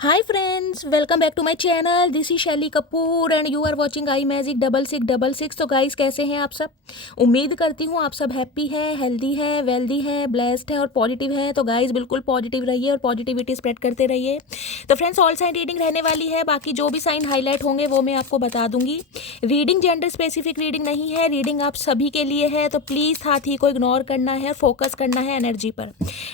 Hi friends, welcome back to my channel. This is Shaily Kapoor and you are watching I magic 6666। तो guys कैसे हैं आप सब। उम्मीद करती हूँ आप सब हैप्पी हैं, हेल्दी हैं, वेल्दी हैं, ब्लेस्ड हैं और पॉजिटिव हैं। तो गाइस बिल्कुल पॉजिटिव रहिए और पॉजिटिविटी स्प्रेड करते रहिए। तो फ्रेंड्स ऑल साइन रीडिंग रहने वाली है, बाकी जो भी साइन हाईलाइट होंगे वो मैं आपको बता दूंगी। रीडिंग जेंडर स्पेसिफिक रीडिंग नहीं है, रीडिंग आप सभी के लिए है। तो प्लीज़ साथी को इग्नोर करना है और फोकस करना है एनर्जी पर।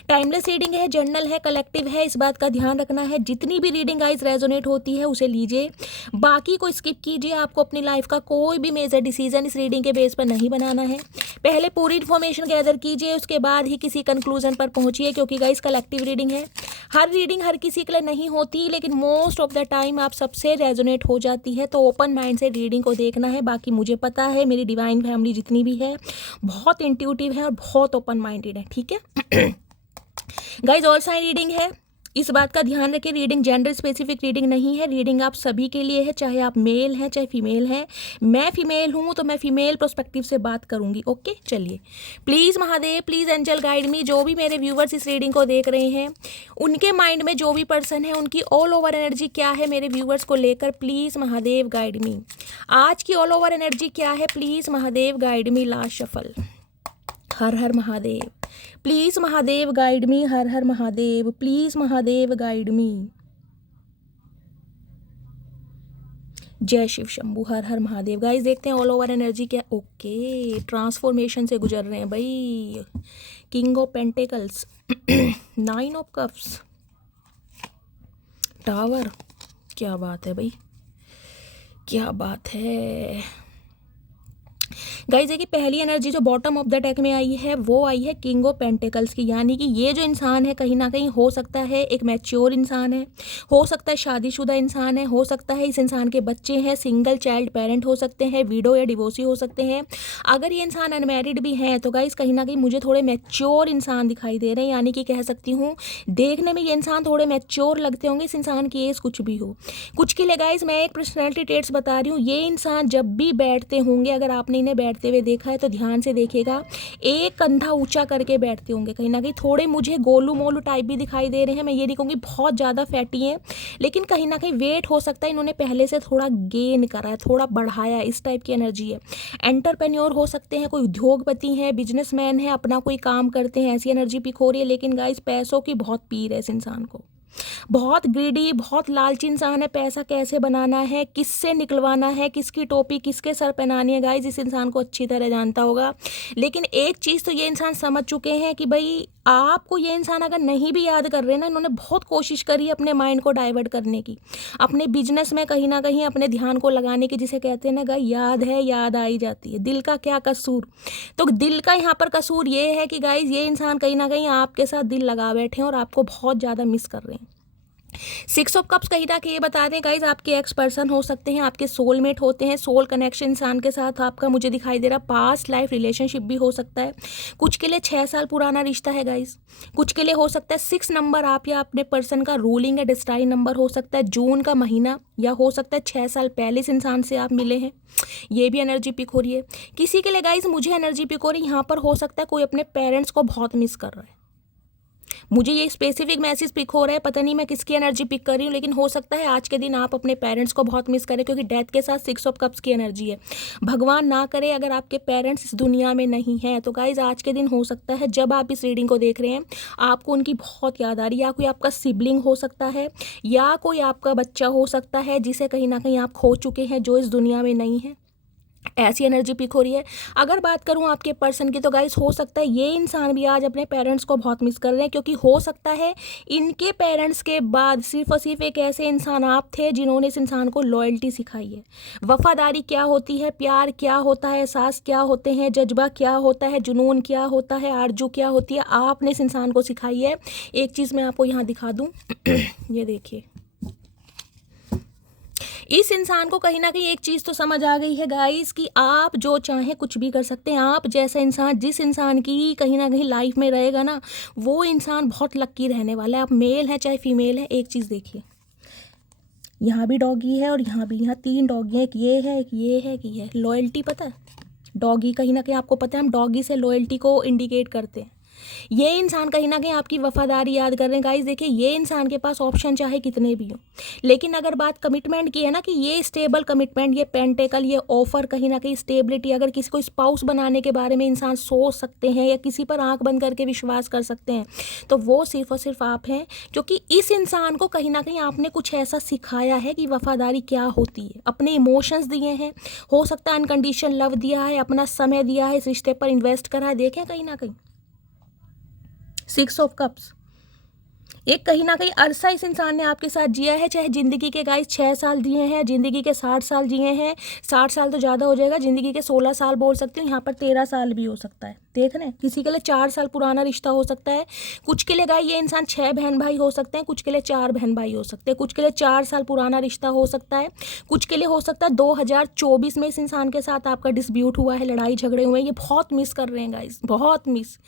टाइमलेस रीडिंग है, जर्नल है, कलेक्टिव है, इस बात का ध्यान रखना है। जितनी भी रीडिंग गाइस रेजोनेट होती है उसे लीजिए, बाकी को स्किप कीजिए। आपको अपनी लाइफ का कोई भी मेजर डिसीजन इस रीडिंग के बेस पर नहीं बनाना है। पहले पूरी इन्फॉर्मेशन गैदर कीजिए, उसके बाद ही किसी कंक्लूजन पर पहुंचिए, क्योंकि गाइस कलेक्टिव रीडिंग है। हर रीडिंग हर किसी के लिए नहीं होती, लेकिन मोस्ट ऑफ द टाइम आप सबसे रेजोनेट हो जाती है। तो ओपन माइंड से रीडिंग को देखना है। बाकी मुझे पता है मेरी डिवाइन फैमिली जितनी भी है बहुत इंट्यूटिव है और बहुत ओपन माइंडेड है, ठीक है। गाइज ऑल साइन रीडिंग है, इस बात का ध्यान रखें। रीडिंग जेंडर स्पेसिफिक रीडिंग नहीं है, रीडिंग आप सभी के लिए है, चाहे आप मेल हैं चाहे फीमेल हैं। मैं फीमेल हूँ तो मैं फीमेल प्रोस्पेक्टिव से बात करूंगी। ओके चलिए, please Mahadev, please angel guide me. जो भी मेरे व्यूवर्स इस रीडिंग को देख रहे हैं, उनके माइंड में जो भी पर्सन है उनकी ऑल ओवर एनर्जी क्या है मेरे व्यूवर्स को लेकर, प्लीज़ महादेव गाइड मी। आज की ऑल ओवर एनर्जी क्या है, please Mahadev guide me. Last shuffle. Har Har Mahadev, please Mahadev guide me. Har Har Mahadev, please Mahadev guide मी। जय शिव शंभू। हर हर महादेव। गाइस देखते हैं ऑल ओवर एनर्जी क्या। ओके, ट्रांसफॉर्मेशन से गुजर रहे हैं भाई। King of pentacles, 9 of cups, tower. क्या बात है भाई, क्या बात है। गाइस देखिए, पहली एनर्जी जो बॉटम ऑफ द डेक में आई है वो आई है किंग ऑफ पेंटिकल्स की। यानी कि ये जो इंसान है कहीं ना कहीं हो सकता है एक मैच्योर इंसान है, हो सकता है शादीशुदा इंसान है, हो सकता है इस इंसान के बच्चे हैं, सिंगल चाइल्ड पेरेंट हो सकते हैं, विडो या डिवोर्सी हो सकते हैं। अगर ये इंसान अनमैरिड भी हैं तो गाइस कहीं ना कहीं मुझे थोड़े मैच्योर इंसान दिखाई दे रहे हैं। यानी कि कह सकती हूँ देखने में ये इंसान थोड़े मैच्योर लगते होंगे। इस इंसान की एज कुछ भी हो, कुछ के लिए गाइस मैं एक पर्सनैलिटी ट्रेट्स बता रही हूँ। ये इंसान जब भी बैठते होंगे, अगर आपने इन्हें बैठते हुए देखा है तो ध्यान से देखिएगा, एक कंधा ऊंचा करके बैठते होंगे। कहीं ना कहीं थोड़े मुझे गोलू मोलू टाइप भी दिखाई दे रहे हैं। मैं ये नहीं कहूँगी बहुत ज़्यादा फैटी हैं, लेकिन कहीं ना कहीं वेट हो सकता है इन्होंने पहले से थोड़ा गेन करा है, थोड़ा बढ़ाया है, इस टाइप की एनर्जी है। एंटरप्रेन्योर हो सकते हैं, कोई उद्योगपति हैं, बिजनेसमैन है, अपना कोई काम करते हैं, ऐसी एनर्जी पिक हो रही है। लेकिन गाइस पैसों की बहुत पीर है इस इंसान को, बहुत ग्रीडी, बहुत लालची इंसान है। पैसा कैसे बनाना है, किससे निकलवाना है, किसकी टोपी किसके सर पहनानी है, गाइस इस इंसान को अच्छी तरह जानता होगा। लेकिन एक चीज़ तो ये इंसान समझ चुके हैं कि भाई आपको ये इंसान अगर नहीं भी याद कर रहे ना, इन्होंने बहुत कोशिश करी अपने माइंड को डाइवर्ट करने की, अपने बिजनेस में कहीं ना कहीं अपने ध्यान को लगाने की, जिसे कहते हैं ना गाइस याद है, याद आई जाती है। दिल का क्या कसूर, तो दिल का यहाँ पर कसूर ये है कि गाइस ये इंसान कहीं ना कहीं आपके साथ दिल लगा बैठे हैं और आपको बहुत ज़्यादा मिस कर रहे हैं। 6 ऑफ कप्स कहीं ना कहीं ये बता दें गाइज, आपके एक्स पर्सन हो सकते हैं, आपके सोलमेट होते हैं, सोल कनेक्शन इंसान के साथ आपका मुझे दिखाई दे रहा। पास्ट लाइफ रिलेशनशिप भी हो सकता है, कुछ के लिए 6 साल पुराना रिश्ता है गाइज, कुछ के लिए हो सकता है 6 नंबर आप या अपने पर्सन का रूलिंग या डिस्ट्राइन नंबर हो सकता है, जून का महीना, या हो सकता है 6 साल पहले इस इंसान से आप मिले हैं। ये भी एनर्जी पिक हो रही है। किसी के लिए गाइज मुझे एनर्जी पिक हो रही है, यहाँ पर हो सकता है कोई अपने पेरेंट्स को बहुत मिस कर रहा है। मुझे ये स्पेसिफिक मैसेज पिक हो रहा है, पता नहीं मैं किसकी एनर्जी पिक कर रही हूँ, लेकिन हो सकता है आज के दिन आप अपने पेरेंट्स को बहुत मिस करें, क्योंकि डेथ के साथ 6 ऑफ कप्स की एनर्जी है। भगवान ना करे अगर आपके पेरेंट्स इस दुनिया में नहीं हैं, तो गाइज आज के दिन हो सकता है जब आप इस रीडिंग को देख रहे हैं आपको उनकी बहुत याद आ रही है। या कोई आपका सिबलिंग हो सकता है, या कोई आपका बच्चा हो सकता है जिसे कहीं ना कहीं आप खो चुके हैं, जो इस दुनिया में नहीं है। ऐसी एनर्जी पिक हो रही है। अगर बात करूं आपके पर्सन की, तो गाइस हो सकता है ये इंसान भी आज अपने पेरेंट्स को बहुत मिस कर रहे हैं, क्योंकि हो सकता है इनके पेरेंट्स के बाद सिर्फ और सिर्फ एक ऐसे इंसान आप थे जिन्होंने इस इंसान को लॉयल्टी सिखाई है। वफादारी क्या होती है, प्यार क्या होता है, एहसास क्या होते हैं, जज्बा क्या होता है, जुनून क्या होता है, आरजू क्या होती है, आपने इस इंसान को सिखाई है। एक चीज़ मैं आपको यहाँ दिखा दूँ ये देखिए, इस इंसान को कहीं ना कहीं एक चीज़ तो समझ आ गई है गाइस कि आप जो चाहें कुछ भी कर सकते हैं। आप जैसा इंसान जिस इंसान की कहीं ना कहीं लाइफ में रहेगा ना, वो इंसान बहुत लक्की रहने वाला है। आप मेल है चाहे फीमेल है, एक चीज़ देखिए, यहाँ भी डॉगी है और यहाँ भी, यहाँ 3 डॉगी हैं, एक ये है, एक ये है, एक ये है। लॉयल्टी पता है, डॉगी कहीं ना कहीं आपको पता है हम डॉगी से लॉयल्टी को इंडिकेट करते हैं। ये इंसान कहीं ना कहीं आपकी वफादारी याद कर रहे हैं गाइस। देखिए ये इंसान के पास ऑप्शन चाहे कितने भी हो, लेकिन अगर बात कमिटमेंट की है ना कि ये स्टेबल कमिटमेंट, ये पेंटेकल, ये ऑफर, कहीं ना कहीं स्टेबिलिटी, अगर किसी को स्पाउस बनाने के बारे में इंसान सोच सकते हैं या किसी पर आंख बंद करके विश्वास कर सकते हैं, तो वो सिर्फ और सिर्फ आप हैं। क्योंकि इस इंसान को कहीं ना कहीं आपने कुछ ऐसा सिखाया है कि वफादारी क्या होती है, अपने इमोशंस दिए हैं, हो सकता है अनकंडीशन लव दिया है, अपना समय दिया है, इस रिश्ते पर इन्वेस्ट करा है। देखें कहीं ना कहीं 6 ऑफ कप्स, एक कहीं ना कहीं अरसा इस इंसान ने आपके साथ जिया है, चाहे ज़िंदगी के गाइस 6 साल जिए हैं, ज़िंदगी के 60 साल जिए हैं, 60 साल तो ज़्यादा हो जाएगा, ज़िंदगी के 16 साल बोल सकती हूँ, यहाँ पर 13 साल भी हो सकता है। देख रहे हैं, किसी के लिए 4 साल पुराना रिश्ता हो सकता है, कुछ के लिए गाइस ये इंसान 6 बहन भाई हो सकते हैं, कुछ के लिए 4 बहन भाई हो सकते हैं, कुछ के लिए 4 साल पुराना रिश्ता हो सकता है, कुछ के लिए हो सकता है 2024 में इस इंसान के साथ आपका डिस्प्यूट हुआ है, लड़ाई झगड़े हुए हैं, ये बहुत मिस कर रहे हैं गाइस, बहुत मिस।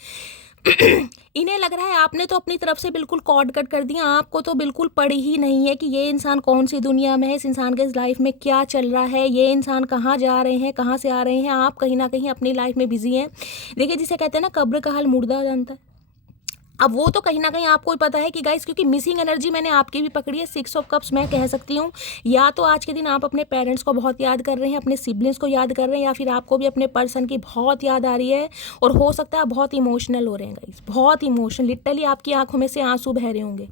इन्हें लग रहा है आपने तो अपनी तरफ से बिल्कुल कॉर्ड कट कर दिया, आपको तो बिल्कुल पड़ी ही नहीं है कि ये इंसान कौन सी दुनिया में है, इस इंसान के लाइफ में क्या चल रहा है, ये इंसान कहाँ जा रहे हैं, कहाँ से आ रहे हैं। आप कहीं ना कहीं अपनी लाइफ में बिजी हैं। देखिए जिसे कहते हैं ना कब्र का हाल मुर्दा जानता है, अब वो तो कहीं ना कहीं आपको ही पता है कि गाइस, क्योंकि मिसिंग एनर्जी मैंने आपकी भी पकड़ी है। 6 ऑफ कप्स मैं कह सकती हूँ, या तो आज के दिन आप अपने पेरेंट्स को बहुत याद कर रहे हैं, अपने सिबलिंग्स को याद कर रहे हैं, या फिर आपको भी अपने पर्सन की बहुत याद आ रही है, और हो सकता है आप बहुत इमोशनल हो रहे हैं गाइस, बहुत इमोशनल, लिटरली आपकी आंखों में से आंसू बह रहे होंगे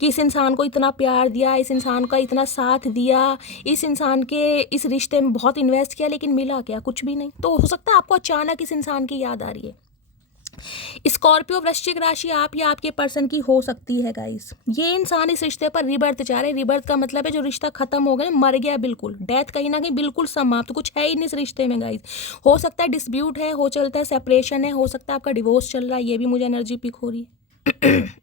कि इस इंसान को इतना प्यार दिया, इस इंसान का इतना साथ दिया, इस इंसान के इस रिश्ते में बहुत इन्वेस्ट किया, लेकिन मिला क्या? कुछ भी नहीं। तो हो सकता है आपको अचानक इस इंसान की याद आ रही है। स्कॉर्पियो वृश्चिक राशि आप या आपके पर्सन की हो सकती है गाइस। ये इंसान इस रिश्ते पर रिबर्थ चाह रहे हैं। रिबर्थ का मतलब है जो रिश्ता खत्म हो गया, मर गया, बिल्कुल डेथ, कहीं ना कहीं बिल्कुल समाप्त, कुछ है ही नहीं इस रिश्ते में गाइस। हो सकता है डिस्प्यूट है, हो चलता है सेपरेशन है, हो सकता है आपका डिवोर्स चल रहा है, ये भी मुझे एनर्जी पिक हो रही है।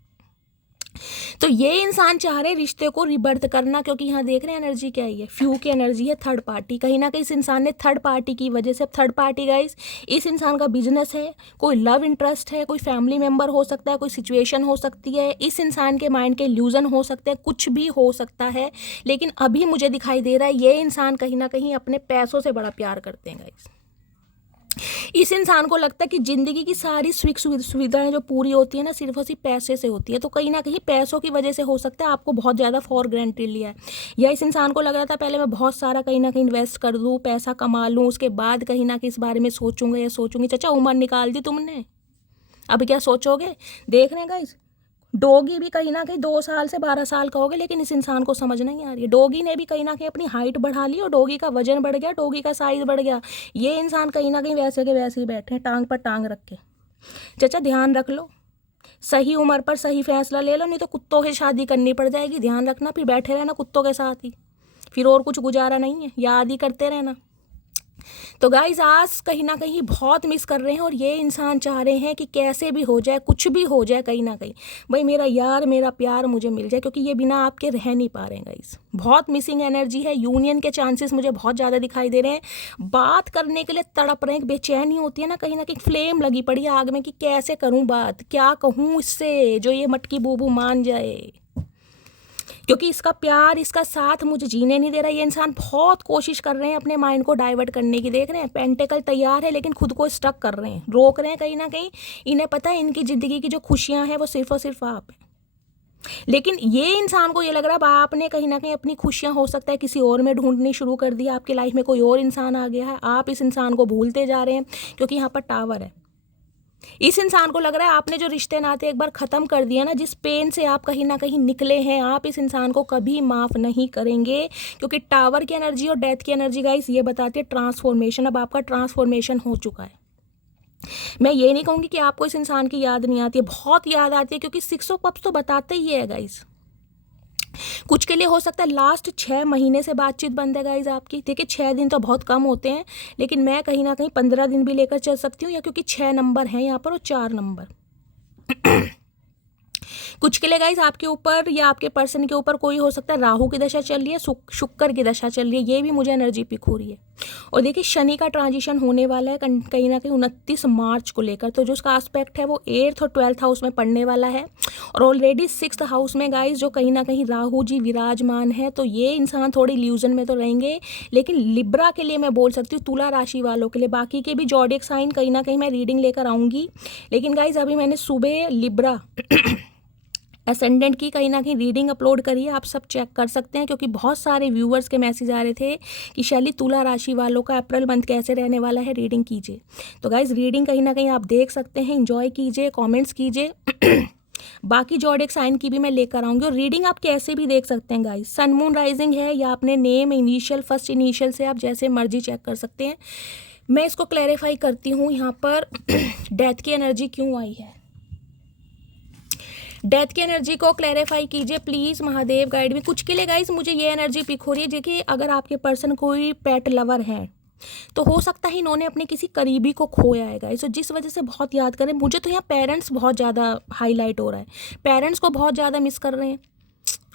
तो ये इंसान चाह रहे रिश्ते को रिबर्थ करना, क्योंकि यहाँ देख रहे हैं एनर्जी क्या ही है, फ्यू की एनर्जी है, थर्ड पार्टी। कहीं ना कहीं इस इंसान ने थर्ड पार्टी की वजह से, थर्ड पार्टी गाइस, इस इंसान का बिजनेस है, कोई लव इंटरेस्ट है, कोई फैमिली मेम्बर हो सकता है, कोई सिचुएशन हो सकती है, इस इंसान के माइंड के इल्यूजन हो सकते हैं, कुछ भी हो सकता है। लेकिन अभी मुझे दिखाई दे रहा है ये इंसान कहीं ना कहीं अपने पैसों से बड़ा प्यार करते हैं गाइस। इस इंसान को लगता है कि ज़िंदगी की सारी सुविधाएं जो पूरी होती है ना, सिर्फ और सिर्फ पैसे से होती है। तो कहीं ना कहीं पैसों की वजह से हो सकता है आपको बहुत ज़्यादा फॉर ग्रांटेड लिया है, या इस इंसान को लग रहा था पहले मैं बहुत सारा कहीं ना कहीं इन्वेस्ट कर दूँ, पैसा कमा लूँ, उसके बाद कहीं ना कहीं इस बारे में सोचूंगा या सोचूंगी। चाचा उम्र निकाल दी तुमने, अब क्या सोचोगे? देख रहे हैं गाइस, डोगी भी कहीं ना कहीं 2 साल से 12 साल का हो गया, लेकिन इस इंसान को समझ नहीं आ रही है। डोगी ने भी कहीं ना कहीं अपनी हाइट बढ़ा ली और डोगी का वजन बढ़ गया, डोगी का साइज बढ़ गया। ये इंसान कहीं ना कहीं वैसे के वैसे ही बैठे हैं, टांग पर टांग रख के। चाचा ध्यान रख लो, सही उम्र पर सही फैसला ले लो, नहीं तो कुत्तों से शादी करनी पड़ जाएगी। ध्यान रखना, फिर बैठे रहना कुत्तों के साथ ही, फिर और कुछ गुजारा नहीं है, याद ही करते रहना। तो गाइज आज कहीं ना कहीं बहुत मिस कर रहे हैं, और ये इंसान चाह रहे हैं कि कैसे भी हो जाए, कुछ भी हो जाए, कहीं ना कहीं भाई मेरा यार, मेरा प्यार मुझे मिल जाए, क्योंकि ये बिना आपके रह नहीं पा रहे हैं गाइज। बहुत मिसिंग एनर्जी है, यूनियन के चांसेस मुझे बहुत ज़्यादा दिखाई दे रहे हैं। बात करने के लिए तड़प रहे हैं, बेचैनी होती है ना कहीं फ्लेम लगी पड़ी है आग में कि कैसे करूँ बात, क्या कहूँ इससे जो ये मटकी बूबू मान जाए, क्योंकि इसका प्यार, इसका साथ मुझे जीने नहीं दे रहा। ये इंसान बहुत कोशिश कर रहे हैं अपने माइंड को डाइवर्ट करने की। देख रहे हैं पेंटेकल तैयार है, लेकिन खुद को स्टक कर रहे हैं, रोक रहे हैं कहीं ना कहीं। इन्हें पता है इनकी ज़िंदगी की जो खुशियां हैं वो सिर्फ और सिर्फ आप हैं। लेकिन ये इंसान को ये लग रहा है अब आपने कहीं ना कहीं अपनी खुशियां हो सकता है किसी और में ढूंढनी शुरू कर दी, आपकी लाइफ में कोई और इंसान आ गया है, आप इस इंसान को भूलते जा रहे हैं, क्योंकि यहाँ पर टावर है। इस इंसान को लग रहा है आपने जो रिश्ते नाते एक बार ख़त्म कर दिया ना, जिस पेन से आप कहीं ना कहीं निकले हैं, आप इस इंसान को कभी माफ़ नहीं करेंगे, क्योंकि टावर की एनर्जी और डेथ की एनर्जी गाइस ये बताती है ट्रांसफॉर्मेशन। अब आपका ट्रांसफॉर्मेशन हो चुका है। मैं ये नहीं कहूँगी कि आपको इस इंसान की याद नहीं आती है, बहुत याद आती है, क्योंकि 6 ऑफ कप्स तो बताते ही है गाइस। कुछ के लिए हो सकता है लास्ट 6 महीने से बातचीत बंद है गाइज आपकी। देखिए 6 दिन तो बहुत कम होते हैं, लेकिन मैं कहीं ना कहीं 15 दिन भी लेकर चल सकती हूँ, या क्योंकि 6 नंबर हैं यहाँ पर और 4 नंबर। कुछ के लिए गाइस आपके ऊपर या आपके पर्सन के ऊपर कोई हो सकता है राहु की दशा चल रही है, शुक्र की दशा चल रही है, ये भी मुझे एनर्जी पिक हो रही है। और देखिए शनि का ट्रांजिशन होने वाला है कहीं ना कहीं 29 मार्च को लेकर, तो जो उसका एस्पेक्ट है वो 8th और 12th हाउस में पड़ने वाला है। और ऑलरेडी 6th हाउस में गाइस जो कहीं ना कहीं राहु जी विराजमान है, तो ये इंसान थोड़ी इल्यूजन में तो रहेंगे। लेकिन लिब्रा के लिए मैं बोल सकती हूँ, तुला राशि वालों के लिए, बाकी के भी जॉडिक साइन कहीं ना कहीं मैं रीडिंग लेकर आऊँगी। लेकिन गाइस अभी मैंने सुबह लिब्रा असेंडेंट की कहीं ना कहीं रीडिंग अपलोड करी है, आप सब चेक कर सकते हैं, क्योंकि बहुत सारे व्यूअर्स के मैसेज आ रहे थे कि शैली तुला राशि वालों का अप्रैल मंथ कैसे रहने वाला है, रीडिंग कीजिए। तो गाइज रीडिंग कहीं ना कहीं आप देख सकते हैं, एंजॉय कीजिए, कमेंट्स कीजिए। बाकी जॉडिक साइन की भी मैं लेकर आऊँगी। और रीडिंग आप कैसे भी देख सकते हैं गाइज, सन मून राइजिंग है या अपने नेम इनिशियल फर्स्ट इनिशियल से आप जैसे मर्जी चेक कर सकते हैं। मैं इसको क्लैरिफाई करती हूँ यहाँ पर डेथ की एनर्जी क्यों आई है। डेथ की एनर्जी को क्लैरिफाई कीजिए प्लीज़, महादेव गाइड में। कुछ के लिए गाइस मुझे ये एनर्जी पिक हो रही है, देखिए अगर आपके पर्सन कोई पेट लवर है तो हो सकता है इन्होंने अपने किसी करीबी को खोया है गाइस, तो जिस वजह से बहुत याद करें। मुझे तो यहाँ पेरेंट्स बहुत ज़्यादा हाईलाइट हो रहा है, पेरेंट्स को बहुत ज़्यादा मिस कर रहे हैं।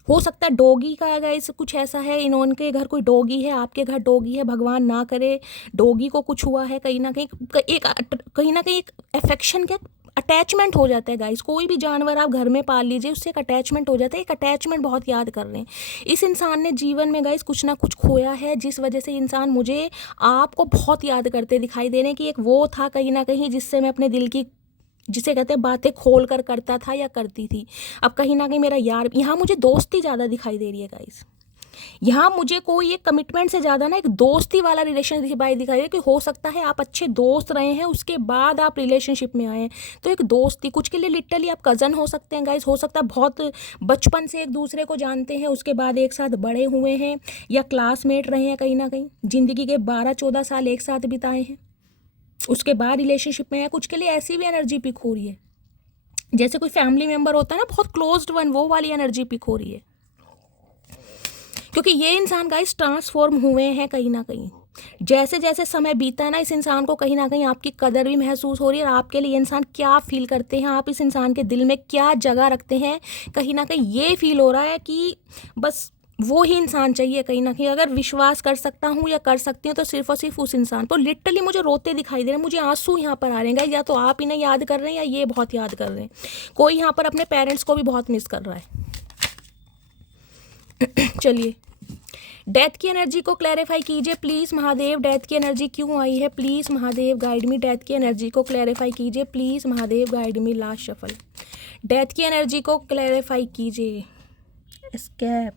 हो सकता है डॉगी का है गाइस, कुछ ऐसा है, इन्होंने घर कोई डॉगी है, आपके घर डॉगी है, भगवान ना करे डॉगी को कुछ हुआ है, कहीं ना कहीं एक अफेक्शन क्या अटैचमेंट हो जाता है गाइस। कोई भी जानवर आप घर में पाल लीजिए, उससे एक अटैचमेंट हो जाता है, एक अटैचमेंट बहुत याद कर रहे हैं। इस इंसान ने जीवन में गाइस कुछ ना कुछ खोया है, जिस वजह से इंसान मुझे आपको बहुत याद करते दिखाई दे रहे हैं कि एक वो था कहीं ना कहीं जिससे मैं अपने दिल की, जिसे कहते हैं, बातें खोल कर करता था या करती थी। अब कहीं ना कहीं मेरा यार, यहाँ मुझे दोस्ती ज़्यादा दिखाई दे रही है गाइस। यहाँ मुझे कोई एक कमिटमेंट से ज़्यादा ना एक दोस्ती वाला रिलेशनशिप दिखाई दे रहा है कि हो सकता है आप अच्छे दोस्त रहे हैं, उसके बाद आप रिलेशनशिप में आए हैं। तो एक दोस्ती, कुछ के लिए लिटरली आप कज़न हो सकते हैं गाइस, हो सकता है बहुत बचपन से एक दूसरे को जानते हैं, उसके बाद एक साथ बड़े हुए हैं, या क्लासमेट रहे हैं, कहीं ना कहीं ज़िंदगी के 12-14 साल एक साथ बिताए हैं, उसके बाद रिलेशनशिप में है। कुछ के लिए ऐसी भी एनर्जी पिक हो रही है, जैसे कोई फैमिली मेम्बर होता है ना बहुत क्लोज्ड वन, वो वाली एनर्जी पिक हो रही है। क्योंकि ये इंसान गाइस ट्रांसफॉर्म हुए हैं कहीं ना कहीं, जैसे जैसे समय बीता है ना, इस इंसान को कहीं ना कहीं आपकी कदर भी महसूस हो रही है। और आपके लिए इंसान क्या फील करते हैं, आप इस इंसान के दिल में क्या जगह रखते हैं, कहीं ना कहीं ये फील हो रहा है कि बस वो ही इंसान चाहिए। कहीं ना कहीं अगर विश्वास कर सकता हूँ या कर सकती हूँ तो सिर्फ और सिर्फ उस इंसान पर। लिटरली मुझे रोते दिखाई दे रहे हैं, मुझे आंसू यहाँ पर आ रहे हैं, या तो आप इन्हें याद कर रहे हैं या ये बहुत याद कर रहे हैं। कोई यहाँ पर अपने पेरेंट्स को भी बहुत मिस कर रहा है। चलिए डेथ की एनर्जी को क्लैरिफाई कीजिए प्लीज़ महादेव, डेथ की एनर्जी क्यों आई है please Mahadev guide me. Death की एनर्जी को क्लैरिफाई कीजिए please Mahadev guide me. Last shuffle, death की एनर्जी को क्लैरिफाई कीजिए। Escape,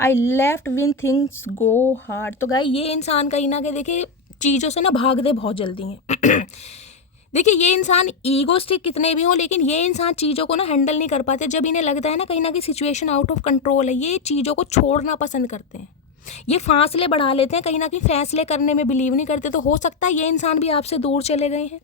I left win things go hard. तो गाइस ये इंसान कहीं ना कहीं देखिए चीज़ों से ना भागते बहुत जल्दी हैं। देखिए ये इंसान ईगोस्टिक कितने भी हों, लेकिन ये इंसान चीज़ों को ना हैंडल नहीं कर पाते। जब इन्हें लगता है ना कहीं सिचुएशन आउट ऑफ कंट्रोल है, ये चीज़ों को छोड़ना पसंद करते हैं, ये फासले बढ़ा लेते हैं, कहीं ना कहीं फैसले करने में बिलीव नहीं करते। तो हो सकता है ये इंसान भी आपसे दूर चले गए हैं।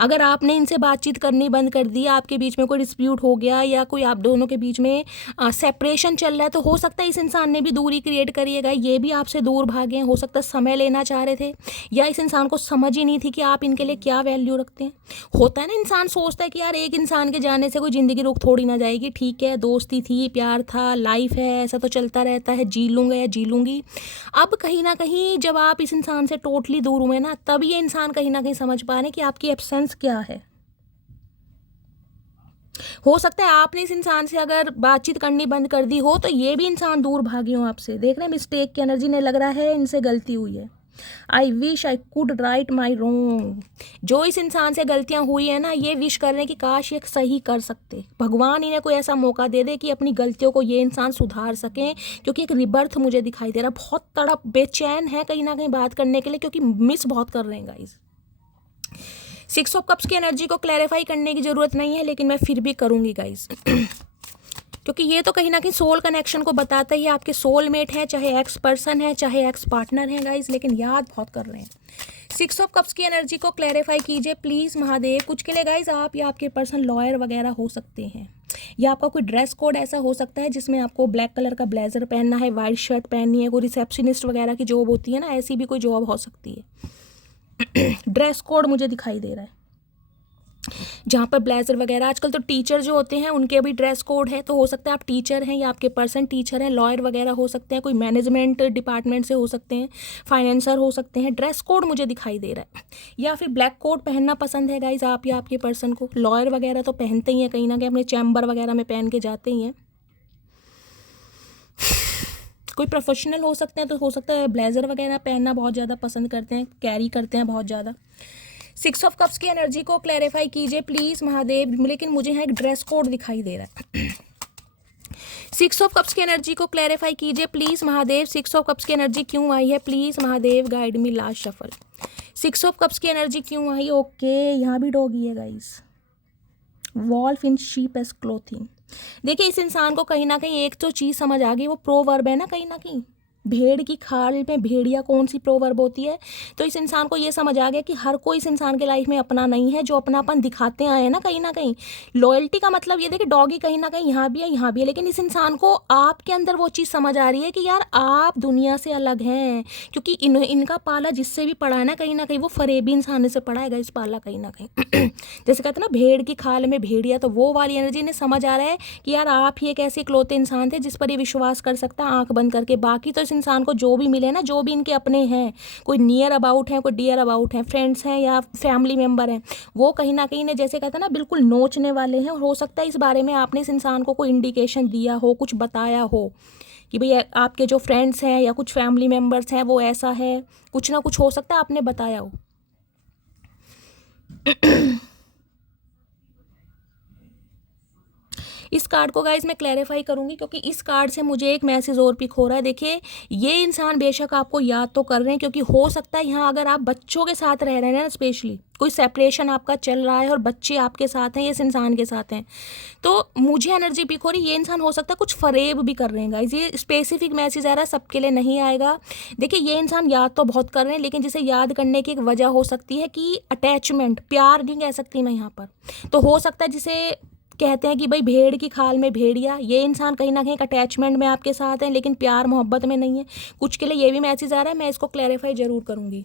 अगर आपने इनसे बातचीत करनी बंद कर दी, आपके बीच में कोई डिस्प्यूट हो गया या कोई आप दोनों के बीच में सेपरेशन चल रहा है, तो हो सकता है इस इंसान ने भी दूरी क्रिएट करिएगा, ये भी आपसे दूर भागे हैं। हो सकता है समय लेना चाह रहे थे, या इस इंसान को समझ ही नहीं थी कि आप इनके लिए क्या वैल्यू रखते हैं। होता है ना, इंसान सोचता है कि यार एक इंसान के जाने से कोई ज़िंदगी रुक थोड़ी ना जाएगी, ठीक है दोस्ती थी, प्यार था, लाइफ है, ऐसा तो चलता रहता है, जी लूँगा या जी लूँगी। अब कहीं ना कहीं जब आप इस इंसान से टोटली दूर हुए ना, तब ये इंसान कहीं ना कहीं समझ पा रहे हैं कि आपकी एब्सेंस क्या है। हो सकता है आपने इस इंसान से अगर बातचीत करनी बंद कर दी हो, तो ये भी इंसान दूर भागे हो आपसे। देख रहे हैं मिस्टेक की एनर्जी ने, लग रहा है इनसे गलती हुई है। I wish I could right my wrong. जो इस इंसान से गलतियां हुई है ना, ये विश कर रहे हैं कि काश ये सही कर सकते, भगवान इन्हें कोई ऐसा मौका दे दे कि अपनी गलतियों को ये इंसान सुधार सकें। क्योंकि एक रिबर्थ मुझे दिखाई दे रहा, बहुत तड़प बेचैन है कहीं ना कहीं बात करने के लिए, क्योंकि मिस बहुत कर रहे हैं गाइस। 6 ऑफ कप्स की एनर्जी को क्लैरिफाई करने की ज़रूरत नहीं है, लेकिन मैं फिर भी करूँगी गाइस। क्योंकि ये तो कहीं ना कहीं सोल कनेक्शन को बताता ही है। आपके सोलमेट है, चाहे एक्स पर्सन है, चाहे एक्स पार्टनर है गाइस, लेकिन याद बहुत कर रहे हैं। 6 ऑफ कप्स की एनर्जी को क्लैरिफाई कीजिए प्लीज़ महादेव। कुछ के लिए गाइस आप या आपके पर्सन लॉयर वगैरह हो सकते हैं, या आपका कोई ड्रेस कोड ऐसा हो सकता है जिसमें आपको ब्लैक कलर का ब्लेजर पहनना है, वाइट शर्ट पहननी है, कोई रिसेप्शनिस्ट वगैरह की जॉब होती है ना, ऐसी भी कोई जॉब हो सकती है। ड्रेस कोड मुझे दिखाई दे रहा है। जहाँ पर ब्लेजर वगैरह, आजकल तो टीचर जो होते हैं उनके भी ड्रेस कोड है, तो हो सकता है आप टीचर हैं या आपके पर्सन टीचर हैं, लॉयर वगैरह हो सकते हैं, कोई मैनेजमेंट डिपार्टमेंट से हो सकते हैं, फाइनेंसर हो सकते हैं। ड्रेस कोड मुझे दिखाई दे रहा है, या फिर ब्लैक कोट पहनना पसंद है गाइज आप या आपके पर्सन को। लॉयर वगैरह तो पहनते ही हैं, कहीं ना कहीं अपने चैम्बर वगैरह में पहन के जाते ही हैं। कोई प्रोफेशनल हो सकते हैं, तो हो सकता है ब्लेजर वगैरह पहनना बहुत ज़्यादा पसंद करते हैं, कैरी करते हैं बहुत ज़्यादा। 6 ऑफ कप्स की एनर्जी को क्लैरिफाई कीजिए प्लीज़ महादेव, लेकिन मुझे यहाँ एक ड्रेस कोड दिखाई दे रहा है। 6 ऑफ कप्स की एनर्जी को क्लैरिफाई कीजिए प्लीज़ महादेव। 6 ऑफ कप्स की एनर्जी क्यों आई है please Mahadev, guide me last shuffle. 6 of cups की एनर्जी क्यों आई? ओके, यहाँ भी डॉगी है गाइस। वॉल्फ इन शीप एस क्लोथिंग। देखिए इस इंसान को कहीं ना कहीं एक तो चीज़ समझ आ गई, वो प्रोवर्ब है ना, कहीं ना कहीं भेड़ की खाल में भेड़िया कौन सी प्रोवर्ब होती है। तो इस इंसान को ये समझ आ गया कि हर कोई इस इंसान के लाइफ में अपना नहीं है, जो अपनापन दिखाते आए हैं ना कहीं ना कहीं। लॉयल्टी का मतलब ये देखिए, डॉगी कहीं ना कहीं यहाँ भी है यहाँ भी है, लेकिन इस इंसान को आपके अंदर वो चीज़ समझ आ रही है कि यार आप दुनिया से अलग हैं, क्योंकि इनका पाला जिससे भी पड़ा है ना कहीं वो फरेबी इंसान से पड़ा है इस पाला कहीं ना कहीं। जैसे कहते हैं ना भेड़ की खाल में भेड़िया, तो वो वाली एनर्जी इन्हें समझ आ रहा है कि यार आप ही एक ऐसे इकलौते इंसान थे जिस पर ये विश्वास कर सकता है आंख बंद करके। बाकी तो इस इंसान को जो भी मिले ना, जो भी इनके अपने हैं, कोई नियर अबाउट हैं, कोई डियर अबाउट हैं, फ्रेंड्स हैं या फैमिली मेम्बर हैं, वो कहीं ना कहीं इन्हें जैसे कहते हैं ना बिल्कुल नोचने वाले हैं। और हो सकता है इस बारे में आपने इस इंसान को कोई इंडिकेशन दिया हो, कुछ बताया हो कि भाई आपके जो फ्रेंड्स हैं या कुछ फैमिली मेम्बर्स हैं वो ऐसा है, कुछ ना कुछ हो सकता है आपने बताया हो। इस कार्ड को गाइज मैं क्लैरिफाई करूंगी, क्योंकि इस कार्ड से मुझे एक मैसेज और पिक हो रहा है। देखिए ये इंसान बेशक आपको याद तो कर रहे हैं, क्योंकि हो सकता है यहाँ अगर आप बच्चों के साथ रह रहे हैं ना, स्पेशली कोई सेपरेशन आपका चल रहा है और बच्चे आपके साथ हैं, इस इंसान के साथ हैं, तो मुझे एनर्जी पिक हो रही है ये इंसान हो सकता है कुछ फरेब भी कर रहे हैं गाइज। ये स्पेसिफिक मैसेज आ रहा है, सबके लिए नहीं आएगा। देखिए ये इंसान याद तो बहुत कर रहे हैं, लेकिन जिसे याद करने की एक वजह हो सकती है कि अटैचमेंट, प्यार नहीं कह सकती मैं यहाँ पर, तो हो सकता है जिसे कहते हैं कि भाई भेड़ की खाल में भेड़िया, ये इंसान कहीं ना कहीं एक अटैचमेंट में आपके साथ है, लेकिन प्यार मोहब्बत में नहीं है। कुछ के लिए ये भी मैसेज आ रहा है, मैं इसको क्लैरिफाई जरूर करूंगी।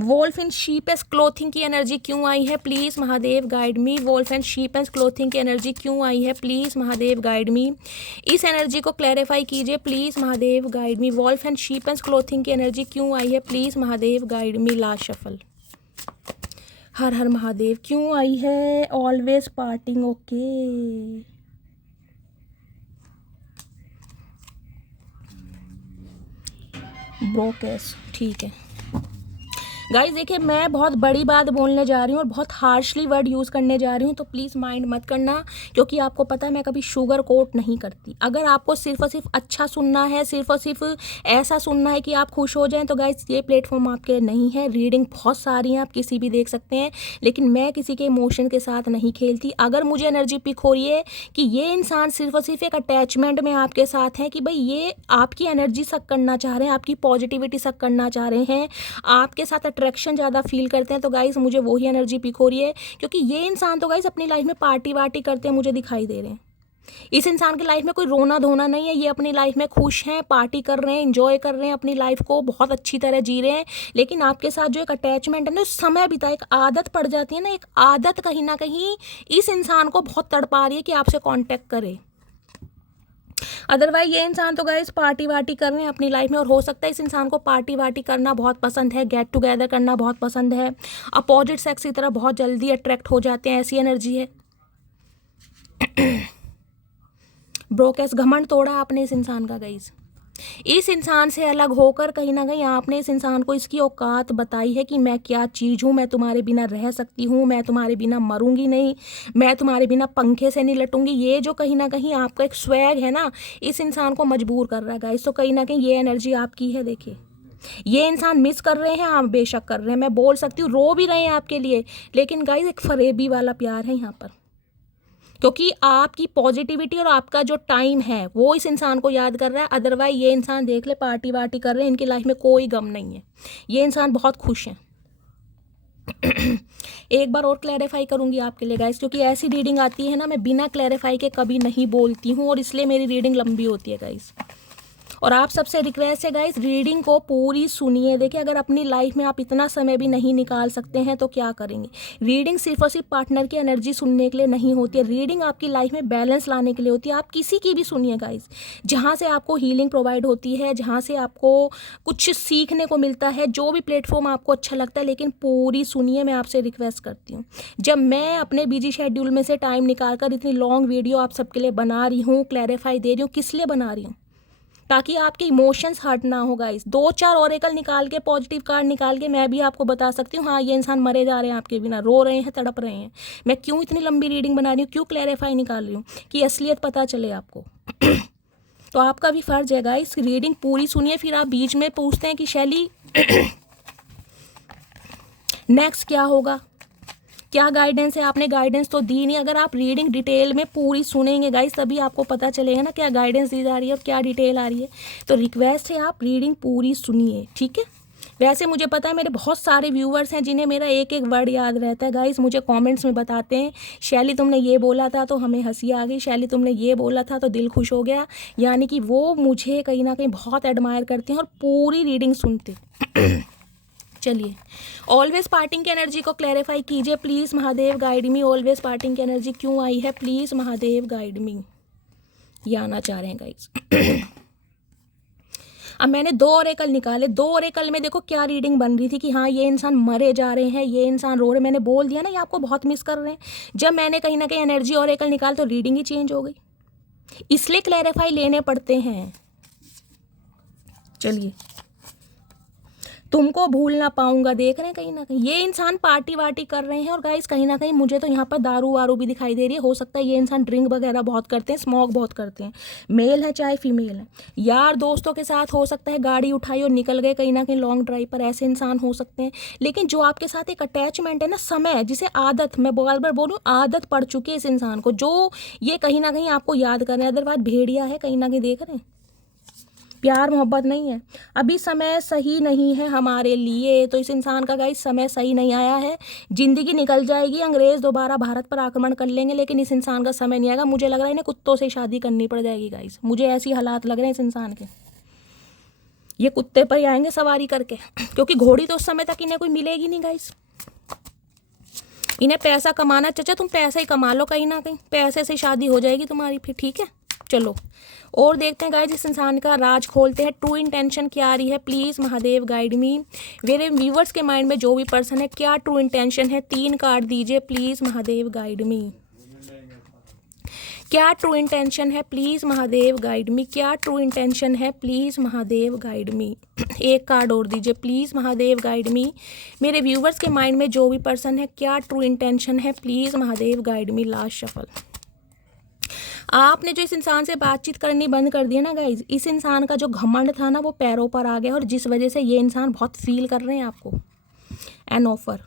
Wolf in sheep's clothing की एनर्जी क्यों आई है please Mahadev guide me. Wolf and sheep and clothing की एनर्जी क्यों आई है प्लीज़ महादेव गाइड मी। इस एनर्जी को क्लैरिफाई कीजिए please Mahadev guide me. Wolf and sheep and clothing की एनर्जी क्यों आई है please Mahadev guide me. Last shuffle. Har Har Mahadev क्यों आई है? Always parting. ओके, ब्रोकेस, ठीक है गाइज। देखिए मैं बहुत बड़ी बात बोलने जा रही हूँ और बहुत हार्शली वर्ड यूज़ करने जा रही हूँ, तो प्लीज़ माइंड मत करना, क्योंकि आपको पता है मैं कभी शुगर कोट नहीं करती। अगर आपको सिर्फ और सिर्फ अच्छा सुनना है, सिर्फ और सिर्फ ऐसा सुनना है कि आप खुश हो जाएं, तो गाइज ये प्लेटफॉर्म आपके लिए नहीं है। रीडिंग बहुत सारी हैं, आप किसी भी देख सकते हैं, लेकिन मैं किसी के इमोशन के साथ नहीं खेलती। अगर मुझे एनर्जी पिक हो रही है कि ये इंसान सिर्फ और सिर्फ एक अटैचमेंट में आपके साथ है, कि भाई ये आपकी एनर्जी सक करना चाह रहे हैं, आपकी पॉजिटिविटी सक करना चाह रहे हैं, आपके साथ अट्रैक्शन ज़्यादा फील करते हैं, तो गाइस मुझे वही एनर्जी पिक हो रही है। क्योंकि ये इंसान तो गाइस अपनी लाइफ में पार्टी वार्टी करते हैं मुझे दिखाई दे रहे हैं। इस इंसान की लाइफ में कोई रोना धोना नहीं है, ये अपनी लाइफ में खुश हैं, पार्टी कर रहे हैं, एंजॉय कर रहे हैं, अपनी लाइफ को बहुत अच्छी तरह जी रहे हैं। लेकिन आपके साथ जो एक अटैचमेंट है ना, समय बिता, एक आदत पड़ जाती है ना, एक आदत कहीं ना कहीं इस इंसान को बहुत तड़पा रही है कि आपसे कॉन्टेक्ट करे। अदरवाइज ये इंसान तो गाइस पार्टी वार्टी कर रहे हैं अपनी लाइफ में, और हो सकता है इस इंसान को पार्टी वार्टी करना बहुत पसंद है, गेट टुगेदर करना बहुत पसंद है, अपोजिट सेक्स की तरह बहुत जल्दी अट्रैक्ट हो जाते हैं, ऐसी एनर्जी है। ब्रोकेस, घमंड तोड़ा आपने इस इंसान का गाइस। इस इंसान से अलग होकर कहीं ना कहीं आपने इस इंसान को इसकी औकात बताई है कि मैं क्या चीज़ हूँ, मैं तुम्हारे बिना रह सकती हूँ, मैं तुम्हारे बिना मरूंगी नहीं, मैं तुम्हारे बिना पंखे से नहीं लटूंगी। ये जो कहीं ना कहीं आपका एक स्वैग है ना, इस इंसान को मजबूर कर रहा है गाइस। तो कहीं ना कहीं ये एनर्जी आपकी है। देखिए ये इंसान मिस कर रहे हैं, आप बेशक कर रहे हैं, मैं बोल सकती हूँ रो भी रहे हैं आपके लिए, लेकिन गाइस एक फरेबी वाला प्यार है यहाँ पर, क्योंकि आपकी पॉजिटिविटी और आपका जो टाइम है वो इस इंसान को याद कर रहा है। अदरवाइज ये इंसान देख ले पार्टी वार्टी कर रहे हैं, इनकी लाइफ में कोई गम नहीं है, ये इंसान बहुत खुश हैं। एक बार और क्लैरिफाई करूंगी आपके लिए गाइस, क्योंकि ऐसी रीडिंग आती है ना, मैं बिना क्लैरिफाई के कभी नहीं बोलती हूँ, और इसलिए मेरी रीडिंग लंबी होती है गाइस। और आप सबसे रिक्वेस्ट है गाइस, रीडिंग को पूरी सुनिए। देखिए, अगर अपनी लाइफ में आप इतना समय भी नहीं निकाल सकते हैं तो क्या करेंगे। रीडिंग सिर्फ और सिर्फ पार्टनर की एनर्जी सुनने के लिए नहीं होती है, रीडिंग आपकी लाइफ में बैलेंस लाने के लिए होती है। आप किसी की भी सुनिए गाइस, जहाँ से आपको हीलिंग प्रोवाइड होती है, जहाँ से आपको कुछ सीखने को मिलता है, जो भी प्लेटफॉर्म आपको अच्छा लगता है, लेकिन पूरी सुनिए। मैं आपसे रिक्वेस्ट करती हूँ, जब मैं अपने बिजी शेड्यूल में से टाइम निकाल कर इतनी लॉन्ग वीडियो आप सबके लिए बना रही हूँ, क्लैरिफाई दे रही हूँ, किस लिए बना रही हूँ, ताकि आपके इमोशंस हर्ट ना हो गाइस। 2-4 ओरेकल निकाल के, पॉजिटिव कार्ड निकाल के मैं भी आपको बता सकती हूँ, हाँ ये इंसान मरे जा रहे हैं आपके बिना, रो रहे हैं, तड़प रहे हैं। मैं क्यों इतनी लंबी रीडिंग बना रही हूँ, क्यों क्लैरिफाई निकाल रही हूँ, कि असलियत पता चले आपको। तो आपका भी फर्ज है गाइस, रीडिंग पूरी सुनिए। फिर आप बीच में पूछते हैं कि शैली नेक्स्ट क्या होगा, क्या गाइडेंस है। आपने गाइडेंस तो दी नहीं। अगर आप रीडिंग डिटेल में पूरी सुनेंगे गाइस, तभी आपको पता चलेगा ना क्या गाइडेंस दी जा रही है और क्या डिटेल आ रही है। तो रिक्वेस्ट है, आप रीडिंग पूरी सुनिए, ठीक है। वैसे मुझे पता है मेरे बहुत सारे व्यूवर्स हैं जिन्हें मेरा एक एक वर्ड याद रहता है गाइस, मुझे कमेंट्स में बताते हैं, शैली तुमने ये बोला था तो हमें हंसी आ गई, शैली तुमने ये बोला था तो दिल खुश हो गया। यानी कि वो मुझे कहीं ना कहीं बहुत एडमायर करते हैं और पूरी रीडिंग सुनते। चलिए, ऑलवेज पार्टिंग की एनर्जी को क्लैरिफाई कीजिए please. Mahadev guide me, always parting की एनर्जी क्यों आई है, प्लीज़ महादेव गाइड मी। ये आना चाह रहे हैं गाइस। अब मैंने 2 ओरेकल निकाले, 2 ओरेकल में देखो क्या रीडिंग बन रही थी कि हाँ ये इंसान मरे जा रहे हैं, ये इंसान रो रहे। मैंने बोल दिया ना, ये आपको बहुत मिस कर रहे हैं। जब मैंने कहीं ना कहीं एनर्जी ओरेकल निकाल तो रीडिंग ही चेंज हो गई, इसलिए क्लैरिफाई लेने पड़ते हैं। चलिए, तुमको भूल ना पाऊंगा, देख रहे हैं कहीं ना कहीं ये इंसान पार्टी वार्टी कर रहे हैं। और गाइस कहीं ना कहीं मुझे तो यहाँ पर दारू वारू भी दिखाई दे रही है। हो सकता है ये इंसान ड्रिंक वगैरह बहुत करते हैं, स्मोक बहुत करते हैं, मेल है चाहे फीमेल है। यार दोस्तों के साथ हो सकता है गाड़ी उठाई और निकल गए कहीं ना कहीं लॉन्ग ड्राइव पर, ऐसे इंसान हो सकते हैं। लेकिन जो आपके साथ एक अटैचमेंट है ना, समय, जिसे आदत, मैं बार बार बोलूँ, आदत पड़ चुकी है इस इंसान को, जो ये कहीं ना कहीं आपको याद कर रहे हैं। अदरवाइज भेड़िया है कहीं ना कहीं, देख रहे हैं, प्यार मोहब्बत नहीं है। अभी समय सही नहीं है हमारे लिए, तो इस इंसान का गाइस समय सही नहीं आया है। जिंदगी निकल जाएगी, अंग्रेज दोबारा भारत पर आक्रमण कर लेंगे, लेकिन इस इंसान का समय नहीं आएगा। मुझे लग रहा है इन्हें कुत्तों से शादी करनी पड़ जाएगी गाइस, मुझे ऐसी हालात लग रहे हैं इस इंसान के। ये कुत्ते पर ही आएंगे सवारी करके, क्योंकि घोड़ी तो उस समय तक इन्हें कोई मिलेगी नहीं गाइस। इन्हें पैसा कमाना, चाचा तुम पैसा ही कमा लो, कहीं ना कहीं पैसे से शादी हो जाएगी तुम्हारी फिर, ठीक है। चलो और देखते हैं गाइस, इस इंसान का राज खोलते हैं। ट्रू इंटेंशन क्या आ रही है, प्लीज़ महादेव गाइड मी। मेरे व्यूवर्स के माइंड में जो भी पर्सन है, क्या ट्रू इंटेंशन है, 3 कार्ड दीजिए प्लीज़ महादेव गाइड मी। क्या ट्रू इंटेंशन है, प्लीज़ महादेव गाइड मी। क्या ट्रू इंटेंशन है, प्लीज़ महादेव गाइड मी। एक कार्ड और दीजिए प्लीज़ महादेव गाइड मी। मेरे व्यूवर्स के माइंड में जो भी पर्सन है, क्या ट्रू इंटेंशन है, please Mahadev guide me. Last shuffle. आपने जो इस इंसान से बातचीत करनी बंद कर दी है ना गाइज, इस इंसान का जो घमंड था ना वो पैरों पर आ गया, और जिस वजह से ये इंसान बहुत फील कर रहे हैं आपको। एन ऑफर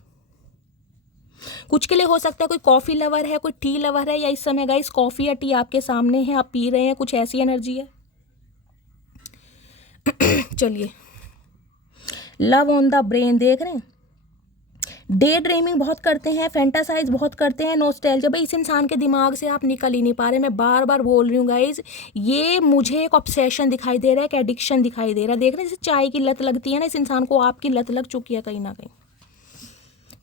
कुछ के लिए हो सकता है, कोई कॉफ़ी लवर है, कोई टी लवर है, या इस समय गाइस कॉफ़ी या टी आपके सामने है, आप पी रहे हैं, कुछ ऐसी एनर्जी है। चलिए, लव ऑन द ब्रेन देख रहे हैं, डे ड्रीमिंग बहुत करते हैं, फैंटासाइज बहुत करते हैं, नॉस्टैल्जिया। भाई इस इंसान के दिमाग से आप निकल ही नहीं पा रहे। मैं बार बार बोल रही हूँ गाइज, ये मुझे एक ऑब्सेशन दिखाई दे रहा है, एक एडिक्शन दिखाई दे रहा है। देख रहे हैं जैसे चाय की लत लगती है ना, इस इंसान को आपकी लत लग चुकी है कहीं ना कहीं,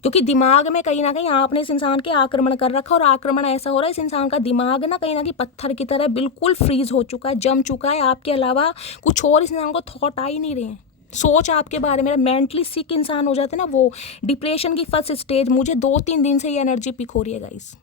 क्योंकि दिमाग में कहीं ना कहीं आपने इस इंसान के आक्रमण कर रखा। और आक्रमण ऐसा हो रहा है, इस इंसान का दिमाग ना कहीं पत्थर की तरह बिल्कुल फ्रीज हो चुका है, जम चुका है। आपके अलावा कुछ और इस इंसान को थॉट आ ही नहीं रहे हैं, सोच आपके बारे में। मेंटली सिक इंसान हो जाते हैं ना, वो डिप्रेशन की फर्स्ट स्टेज। मुझे 2-3 दिन से ये एनर्जी पिक हो रही है गाइस।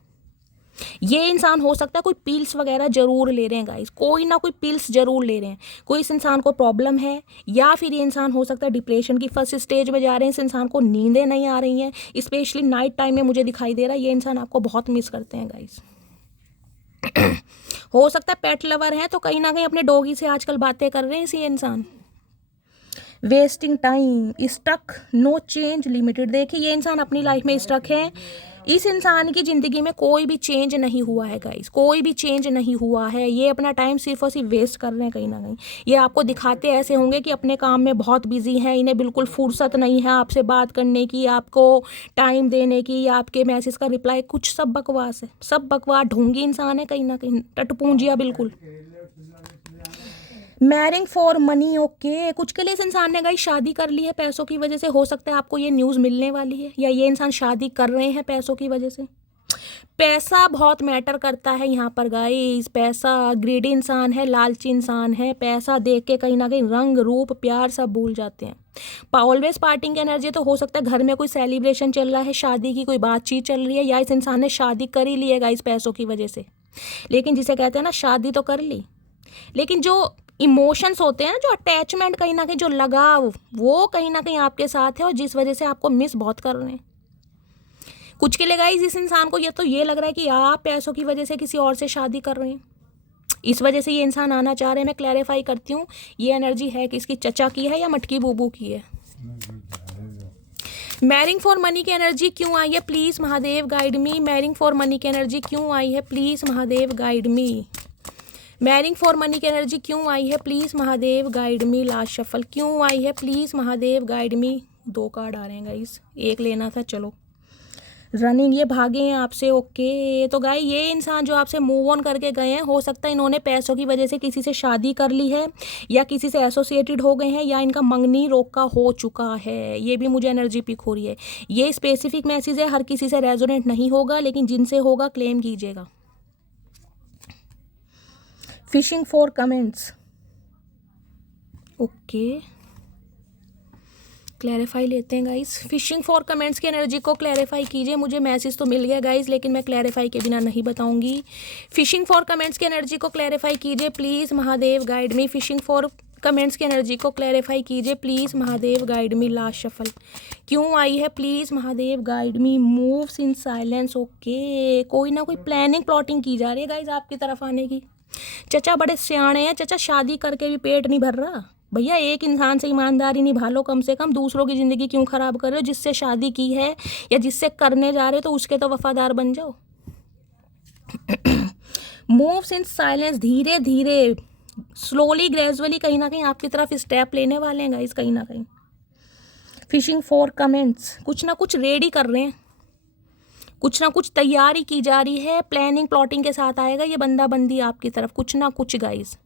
ये इंसान हो सकता है कोई पिल्स वगैरह जरूर ले रहे हैं गाइस, कोई ना कोई पिल्स जरूर ले रहे हैं। कोई इस इंसान को प्रॉब्लम है, या फिर ये इंसान हो सकता है डिप्रेशन की फर्स्ट स्टेज में जा रहे हैं। इस इंसान को नींदें नहीं आ रही हैं, स्पेशली नाइट टाइम में मुझे दिखाई दे रहा है। ये इंसान आपको बहुत मिस करते हैं गाइस। हो सकता है पेट लवर है, तो कहीं ना कहीं अपने डॉगी से आजकल बातें कर रहे हैं इसी इंसान। Wasting time, stuck, no change limited. देखिए ये इंसान अपनी लाइफ में स्टक है। इस इंसान की ज़िंदगी में कोई भी चेंज नहीं हुआ है गाइस, कोई भी चेंज नहीं हुआ है। ये अपना टाइम सिर्फ और सिर्फ वेस्ट कर रहे हैं कहीं ना कहीं। ये आपको दिखाते ऐसे होंगे कि अपने काम में बहुत बिजी हैं, इन्हें बिल्कुल फुर्सत नहीं है आपसे बात करने की, आपको टाइम देने की, या आपके मैसेज का रिप्लाई। कुछ सब बकवास है, सब बकवास। ढोंगी इंसान है कहीं ना कहीं, टटपूंजिया बिल्कुल। मैरिंग फॉर मनी, ओके, कुछ के लिए इस इंसान ने गाइस शादी कर ली है पैसों की वजह से। हो सकता है आपको ये न्यूज़ मिलने वाली है, या ये इंसान शादी कर रहे हैं पैसों की वजह से। पैसा बहुत मैटर करता है यहाँ पर गाइस। पैसा, ग्रीडी इंसान है, लालची इंसान है, पैसा देख के कहीं ना कहीं रंग रूप प्यार सब भूल जाते हैं। ऑलवेज पार्टिंग की एनर्जी। तो हो सकता है घर में कोई सेलिब्रेशन चल रहा है, शादी की कोई बातचीत चल रही है, या इस इंसान ने शादी कर ही ली है गाइस पैसों की वजह से। लेकिन जिसे कहते हैं ना, शादी तो कर ली, लेकिन जो इमोशंस होते हैं ना, जो अटैचमेंट, कहीं ना कहीं जो लगाव, वो कहीं ना कहीं आपके साथ है, और जिस वजह से आपको मिस बहुत कर रहे हैं। कुछ के लिए गाइस इस इंसान को ये लग रहा है कि आप पैसों की वजह से किसी और से शादी कर रहे हैं, इस वजह से ये इंसान आना चाह रहे हैं। मैं क्लैरिफाई करती हूँ, ये एनर्जी है कि इसकी चचा की है या मटकी बूबू की है। मैरिंग फॉर मनी की एनर्जी क्यों आई है, please Mahadev guide me. Marrying for money की एनर्जी क्यों आई है, please Mahadev guide me. Marrying for money की एनर्जी क्यों आई है, please Mahadev guide me. Last shuffle क्यों आई है, please Mahadev guide me. 2 card आ रहे हैं गाइस, एक लेना था, चलो। रनिंग, ये भागे हैं आपसे, ओके। तो गाई ये इंसान जो आपसे मूव ऑन करके गए हैं, हो सकता है इन्होंने पैसों की वजह से किसी से शादी कर ली है, या किसी से एसोसिएटेड हो गए हैं, या इनका मंगनी रोका हो चुका है। ये भी मुझे एनर्जी पिक हो रही है। ये स्पेसिफिक मैसेज है, हर किसी से रेजोनेट नहीं होगा, लेकिन जिनसे होगा क्लेम कीजिएगा। Fishing for comments, okay, clarify लेते हैं गाइस। फिशिंग फॉर कमेंट्स की एनर्जी को क्लैरिफाई कीजिए। मुझे मैसेज तो मिल गया गाइस, लेकिन मैं क्लैरिफाई के बिना नहीं बताऊंगी। फिशिंग फॉर कमेंट्स की एनर्जी को क्लैरिफाई कीजिए, please Mahadev guide me. Fishing for comments की एनर्जी को क्लैरिफाई कीजिए, please Mahadev guide me. Last shuffle क्यों आई है, please Mahadev guide me. Moves in silence, okay, कोई ना कोई प्लानिंग प्लॉटिंग की जा रही है गाइस आपकी तरफ आने की। चचा बड़े सियाणे हैं, चचा शादी करके भी पेट नहीं भर रहा। भैया एक इंसान से ईमानदारी निभा लो कम से कम, दूसरों की ज़िंदगी क्यों ख़राब कर रहे हो। जिससे शादी की है या जिससे करने जा रहे हो, तो उसके तो वफादार बन जाओ। मूव्स इन साइलेंस, धीरे धीरे, स्लोली, ग्रेजुअली कहीं ना कहीं आपकी तरफ स्टेप लेने वाले हैं गाइस, कहीं ना कहीं। फिशिंग फॉर कमेंट्स, कुछ ना कुछ रेडी कर रहे हैं, कुछ ना कुछ तैयारी की जा रही है, प्लानिंग प्लॉटिंग के साथ आएगा ये बंदा बंदी आपकी तरफ, कुछ ना कुछ गाइस।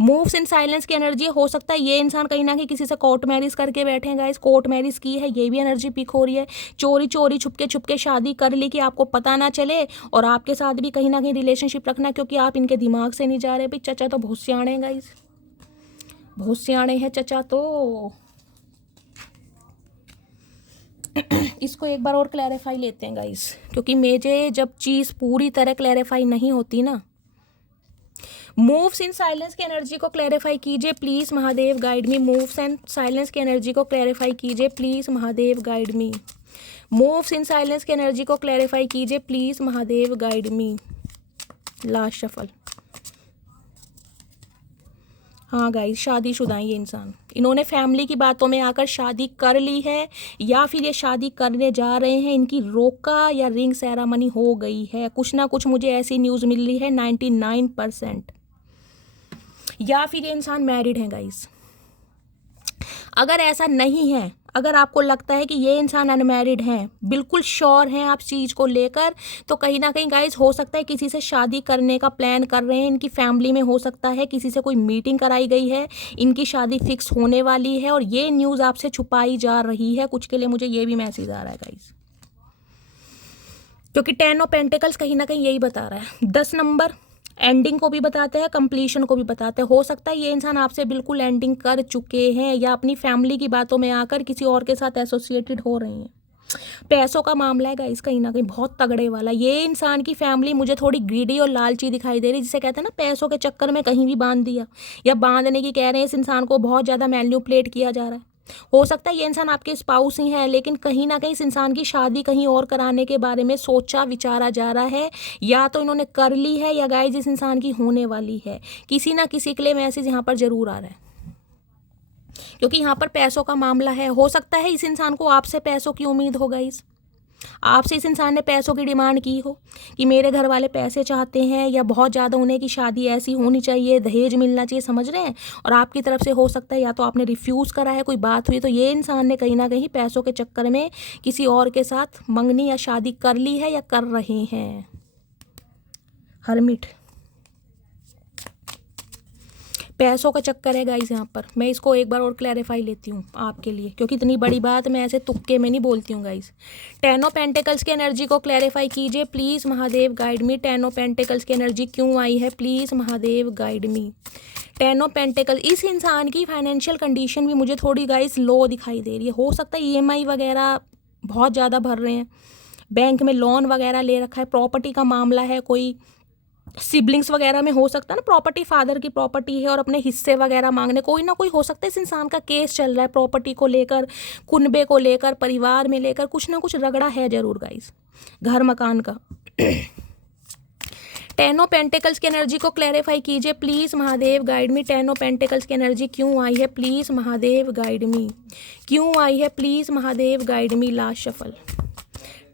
मूव्स इन साइलेंस की एनर्जी। हो सकता है ये इंसान कहीं ना कहीं किसी से कोर्ट मैरिज करके बैठे हैं गाइस, कोर्ट मैरिज की है, ये भी एनर्जी पिक हो रही है। चोरी चोरी छुपके शादी कर ली कि आपको पता ना चले, और आपके साथ भी कहीं ना कहीं रिलेशनशिप रखना, क्योंकि आप इनके दिमाग से नहीं जा रहे। भाई चचा तो बहुत सियाणे हैं गाइस, बहुत सियाणे हैं चचा तो। इसको एक बार और क्लैरिफाई लेते हैं गाइस, क्योंकि मुझे जब चीज़ पूरी तरह क्लैरिफाई नहीं होती ना। मूव्स इन साइलेंस की एनर्जी को क्लैरिफाई कीजिए, please Mahadev guide me. Moves and silence की एनर्जी को क्लैरिफाई कीजिए, please Mahadev guide me. Moves in silence की एनर्जी को क्लैरिफाई कीजिए, please Mahadev guide me. Last shuffle, हाँ गाइस, शादीशुदा है ये इंसान। इन्होंने फैमिली की बातों में आकर शादी कर ली है, या फिर ये शादी करने जा रहे हैं, इनकी रोका या रिंग सेरेमनी हो गई है। कुछ ना कुछ मुझे ऐसी न्यूज़ मिल रही है 99%। या फिर ये इंसान मैरिड है गाइस। अगर ऐसा नहीं है, अगर आपको लगता है कि ये इंसान अनमैरिड हैं, बिल्कुल श्योर हैं आप चीज़ को लेकर, तो कहीं ना कहीं गाइस हो सकता है किसी से शादी करने का प्लान कर रहे हैं। इनकी फैमिली में हो सकता है किसी से कोई मीटिंग कराई गई है, इनकी शादी फिक्स होने वाली है, और ये न्यूज़ आपसे छुपाई जा रही है। कुछ के लिए मुझे ये भी मैसेज आ रहा है गाइस, क्योंकि 10 ऑफ पेंटिकल्स कहीं ना कहीं यही बता रहा है। 10 नंबर एंडिंग को भी बताते हैं, कंप्लीशन को भी बताते हैं। हो सकता है ये इंसान आपसे बिल्कुल एंडिंग कर चुके हैं, या अपनी फैमिली की बातों में आकर किसी और के साथ एसोसिएटेड हो रहे हैं। पैसों का मामला है गाइस, कहीं ना कहीं बहुत तगड़े वाला। ये इंसान की फैमिली मुझे थोड़ी ग्रीडी और लालची दिखाई दे रही, जिसे कहते हैं ना पैसों के चक्कर में कहीं भी बांध दिया, या बांधने की कह रहे हैं। इस इंसान को बहुत ज़्यादा मैन्युपुलेट किया जा रहा है। हो सकता है ये इंसान आपके स्पाउस ही है, लेकिन कहीं ना कहीं इस इंसान की शादी कहीं और कराने के बारे में सोचा विचारा जा रहा है, या तो इन्होंने कर ली है, या गाइस इस इंसान की होने वाली है। किसी ना किसी के लिए मैसेज यहाँ पर जरूर आ रहा है, क्योंकि यहाँ पर पैसों का मामला है। हो सकता है इस इंसान को आपसे पैसों की उम्मीद हो गाइस, आपसे इस इंसान ने पैसों की डिमांड की हो कि मेरे घर वाले पैसे चाहते हैं, या बहुत ज़्यादा उन्हें कि शादी ऐसी होनी चाहिए, दहेज मिलना चाहिए, समझ रहे हैं। और आपकी तरफ से हो सकता है या तो आपने रिफ्यूज़ करा है, कोई बात हुई, तो ये इंसान ने कहीं ना कहीं पैसों के चक्कर में किसी और के साथ मंगनी या शादी कर ली है, या कर रहे हैं। हर्मिट, पैसों का चक्कर है गाइस यहाँ पर। मैं इसको एक बार और क्लैरिफाई लेती हूँ आपके लिए, क्योंकि इतनी बड़ी बात मैं ऐसे तुक्के में नहीं बोलती हूँ गाइस। 10 ऑफ पेंटिकल्स की एनर्जी को क्लैरिफाई कीजिए please Mahadev guide me. 10 of pentacles की एनर्जी क्यों आई है, please Mahadev guide me. 10 of pentacle, इस इंसान की फाइनेंशियल कंडीशन भी मुझे थोड़ी गाइस लो दिखाई दे रही है। हो सकता है EMI वगैरह बहुत ज़्यादा भर रहे हैं, बैंक में लोन वगैरह ले रखा है, प्रॉपर्टी का मामला है, कोई सिबलिंग्स वगैरह में हो सकता है ना, प्रॉपर्टी फादर की प्रॉपर्टी है और अपने हिस्से वगैरह मांगने, कोई ना कोई हो सकता है इस इंसान का केस चल रहा है प्रॉपर्टी को लेकर, कुनबे को लेकर, परिवार में लेकर, कुछ ना कुछ रगड़ा है जरूर गाइस, घर मकान का। 10 ऑफ पेंटिकल्स की एनर्जी को क्लैरिफाई कीजिए please Mahadev guide me. 10 of pentacles की एनर्जी क्यों आई है, प्लीज़ महादेव गाइड मी। क्यों आई है, please Mahadev guide me. Last shuffle.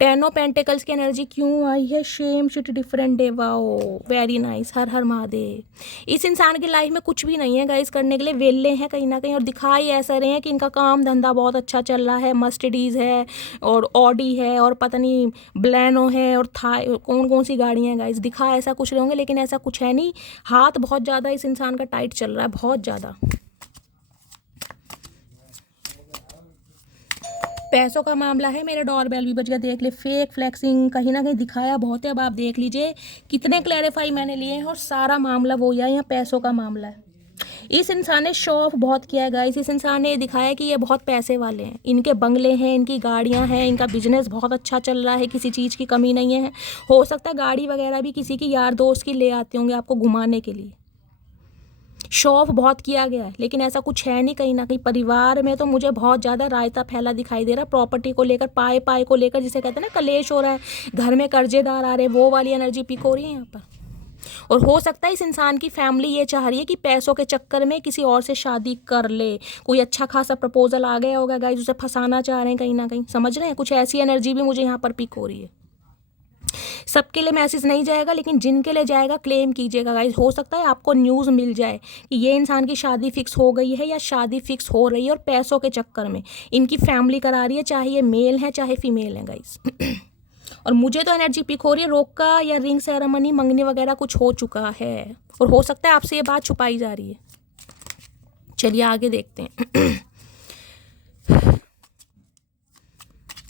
10 of pentacles की एनर्जी क्यों आई है, same shit different day. Wow very nice, Har Har Mahadev. इस इंसान की लाइफ में कुछ भी नहीं है गाइस करने के लिए, वेले हैं कहीं ना कहीं, और दिखाई ऐसा रहे हैं कि इनका काम धंधा बहुत अच्छा चल रहा है, मर्सिडीज़ है और ऑडी है और पता नहीं ब्लैनो है और कौन कौन सी गाड़ियाँ हैं गाइस, दिखा ऐसा कुछ रहे होंगे लेकिन ऐसा कुछ है नहीं। हाथ बहुत ज़्यादा इस इंसान का टाइट चल रहा है, बहुत ज़्यादा। पैसों का मामला है, मेरे डोरबेल भी बज गया, देख ले। फेक फ्लैक्सिंग कहीं ना कहीं दिखाया बहुत है, अब आप देख लीजिए कितने क्लैरिफाई मैंने लिए हैं और सारा मामला वो ही है, यहाँ पैसों का मामला है। इस इंसान ने शो ऑफ बहुत किया है गाइस, इस इंसान ने दिखाया कि ये बहुत पैसे वाले हैं, इनके बंगले हैं, इनकी गाड़ियाँ हैं, इनका बिजनेस बहुत अच्छा चल रहा है, किसी चीज़ की कमी नहीं है। हो सकता है गाड़ी वगैरह भी किसी की यार दोस्त की ले आते होंगे आपको घुमाने के लिए। शो ऑफ बहुत किया गया है लेकिन ऐसा कुछ है नहीं। कहीं ना कहीं परिवार में तो मुझे बहुत ज़्यादा रायता फैला दिखाई दे रहा है, प्रॉपर्टी को लेकर, पाए पाए को लेकर, जिसे कहते हैं ना कलेश हो रहा है, घर में कर्जेदार आ रहे हैं, वो वाली एनर्जी पिक हो रही है यहाँ पर। और हो सकता है इस इंसान की फैमिली ये चाह रही है कि पैसों के चक्कर में किसी और से शादी कर ले, कोई अच्छा खासा प्रपोजल आ गया होगा गाइस, उसे फंसाना चाह रहे हैं कहीं ना कहीं, समझ रहे हैं, कुछ ऐसी एनर्जी भी मुझे यहाँ पर पिक हो रही है। सबके लिए मैसेज नहीं जाएगा लेकिन जिनके लिए जाएगा क्लेम कीजिएगा गाइस। हो सकता है आपको न्यूज़ मिल जाए कि ये इंसान की शादी फिक्स हो गई है या शादी फिक्स हो रही है और पैसों के चक्कर में इनकी फैमिली करा रही है, चाहे ये मेल है चाहे फीमेल है गाइस। और मुझे तो एनर्जी पिक हो रही है रोका या रिंग सेरेमनी मंगनी वगैरह कुछ हो चुका है, और हो सकता है आपसे ये बात छुपाई जा रही है। चलिए आगे देखते हैं।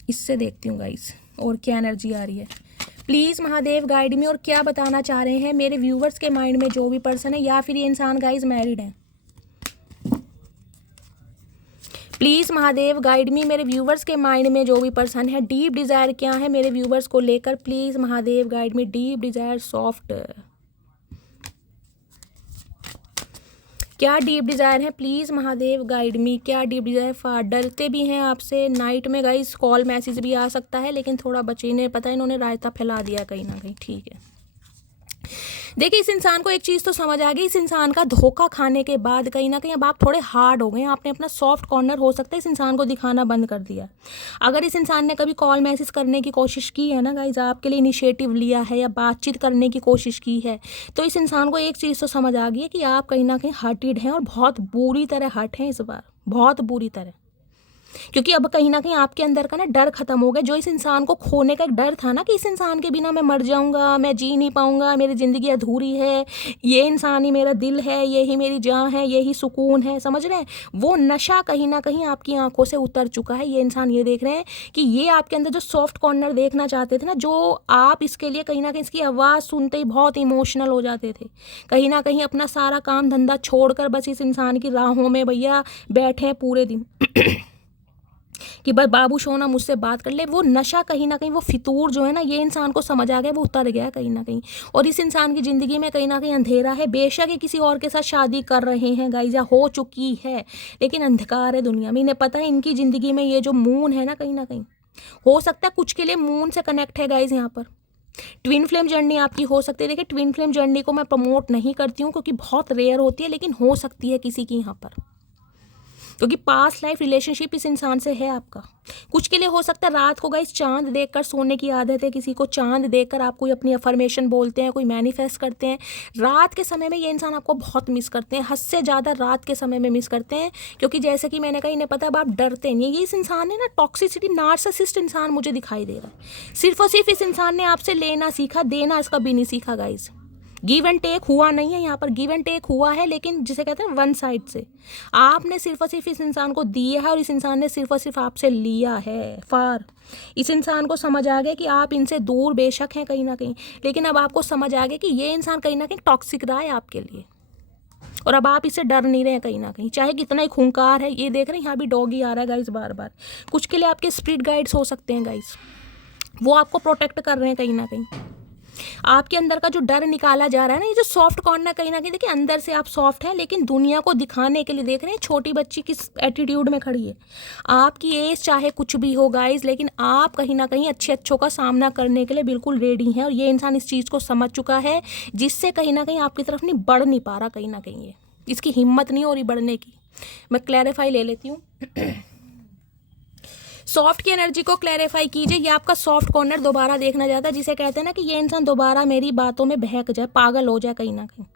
इससे देखती हूँ गाइस और क्या एनर्जी आ रही है। प्लीज़ महादेव गाइड में, और क्या बताना चाह रहे हैं मेरे व्यूवर्स के माइंड में जो भी पर्सन है, या फिर ये इंसान गाइस मैरिड है। प्लीज़ महादेव गाइड मी, मेरे व्यूवर्स के माइंड में जो भी पर्सन है, डीप डिज़ायर क्या है मेरे व्यूवर्स को लेकर, please Mahadev guide me. Deep desire, soft, क्या डीप डिज़ायर है, प्लीज़ महादेव गाइड मी। क्या डीप डिज़ायर, डरते भी हैं आपसे, नाइट में गाइस कॉल मैसेज भी आ सकता है लेकिन थोड़ा बचे, इन्हें पता है इन्होंने रायता फैला दिया कहीं ना कहीं, ठीक है। देखिए इस इंसान को एक चीज़ तो समझ आ गई, इस इंसान का धोखा खाने के बाद कहीं ना कहीं अब आप थोड़े हार्ड हो गए, आपने अपना सॉफ्ट कॉर्नर हो सकता है इस इंसान को दिखाना बंद कर दिया। अगर इस इंसान ने कभी कॉल मैसेज करने की कोशिश की है ना गाइज, आपके लिए इनिशिएटिव लिया है या बातचीत करने की कोशिश की है, तो इस इंसान को एक चीज़ तो समझ आ गई है कि आप कहीं ना कहीं हर्टेड हैं और बहुत बुरी तरह हर्ट हैं इस बार, बहुत बुरी तरह। क्योंकि अब कहीं ना कहीं आपके अंदर का ना डर खत्म हो गया, जो इस इंसान को खोने का एक डर था ना कि इस इंसान के बिना मैं मर जाऊंगा, मैं जी नहीं पाऊंगा, मेरी ज़िंदगी अधूरी है, ये इंसान ही मेरा दिल है, ये ही मेरी जान है, ये ही सुकून है, समझ रहे हैं, वो नशा कहीं ना कहीं आपकी आंखों से उतर चुका है। ये इंसान ये देख रहे हैं कि ये आपके अंदर जो सॉफ्ट कॉर्नर देखना चाहते थे ना, जो आप इसके लिए कहीं ना कहीं इसकी आवाज़ सुनते ही बहुत इमोशनल हो जाते थे, कहीं ना कहीं अपना सारा काम धंधा छोड़कर बस इस इंसान की राहों में भैया बैठे हैं पूरे दिन कि भाई बाबू सोना मुझसे बात कर ले, वो नशा कहीं ना कहीं, वो फितूर जो है ना, ये इंसान को समझ आ गया, वो उतर गया कहीं ना कहीं। और इस इंसान की ज़िंदगी में कहीं ना कहीं अंधेरा है, बेशक ये किसी और के साथ शादी कर रहे हैं गाइस या हो चुकी है, लेकिन अंधकार है दुनिया में। इन्हें पता है इनकी ज़िंदगी में ये जो मून है ना, कहीं ना कहीं हो सकता है कुछ के लिए मून से कनेक्ट है गाइस। यहाँ पर ट्विन फ्लेम जर्नी आपकी हो सकती है। देखिए ट्विन फ्लेम जर्नी को मैं प्रमोट नहीं करती हूँ क्योंकि बहुत रेयर होती है, लेकिन हो सकती है किसी की यहाँ पर, क्योंकि पास्ट लाइफ रिलेशनशिप इस इंसान से है आपका। कुछ के लिए हो सकता है रात को गाइस चांद देखकर सोने की आदत है किसी को, चांद देखकर आप कोई अपनी अफर्मेशन बोलते हैं, कोई मैनिफेस्ट करते हैं। रात के समय में ये इंसान आपको बहुत मिस करते हैं, हद से ज़्यादा रात के समय में मिस करते हैं, क्योंकि जैसे कि मैंने कहा इन्हें पता है आप डरते नहीं। ये इस इंसान है ना टॉक्सिसिटी, नार्सिसिस्ट इंसान मुझे दिखाई दे रहा है। सिर्फ और सिर्फ इस इंसान ने आपसे लेना सीखा, देना इसका भी नहीं सीखा गाइस। गिव एंड टेक हुआ नहीं है यहाँ पर, गिव एंड टेक हुआ है लेकिन जिसे कहते हैं वन साइड से। आपने सिर्फ और सिर्फ इस इंसान को दिया है और इस इंसान ने सिर्फ और सिर्फ आपसे लिया है। फार इस इंसान को समझ आ गया कि आप इनसे दूर बेशक हैं कहीं ना कहीं, लेकिन अब आपको समझ आ गया कि ये इंसान कहीं ना कहीं टॉक्सिक रहा है आपके लिए, और अब आप इससे डर नहीं रहे हैं कहीं ना कहीं, चाहे कितना ही खूंखार है। ये देख रहे हैं यहाँ भी डॉगी आ रहा है गाइस बार बार। कुछ के लिए आपके स्पिरिट गाइड्स हो सकते हैं गाइस, वो आपको प्रोटेक्ट कर रहे हैं कहीं ना कहीं। आपके अंदर का जो डर निकाला जा रहा है ना, ये जो सॉफ्ट कॉर्नर कहीं ना कहीं देखिए, अंदर से आप सॉफ्ट हैं लेकिन दुनिया को दिखाने के लिए देख रहे हैं छोटी बच्ची किस एटीट्यूड में खड़ी है। आपकी एज चाहे कुछ भी हो गाइस, लेकिन आप कहीं ना कहीं अच्छों का सामना करने के लिए बिल्कुल रेडी हैं, और ये इंसान इस चीज़ को समझ चुका है, जिससे कहीं ना कहीं आपकी तरफ नहीं बढ़ नहीं पा रहा कहीं ना कहीं, ये इसकी हिम्मत नहीं हो रही बढ़ने की। मैं क्लैरिफाई ले लेती हूँ। सॉफ्ट की एनर्जी को क्लैरिफाई कीजिए। ये आपका सॉफ्ट कॉर्नर दोबारा देखना चाहता है, जिसे कहते हैं ना कि ये इंसान दोबारा मेरी बातों में बहक जाए, पागल हो जाए कहीं ना कहीं।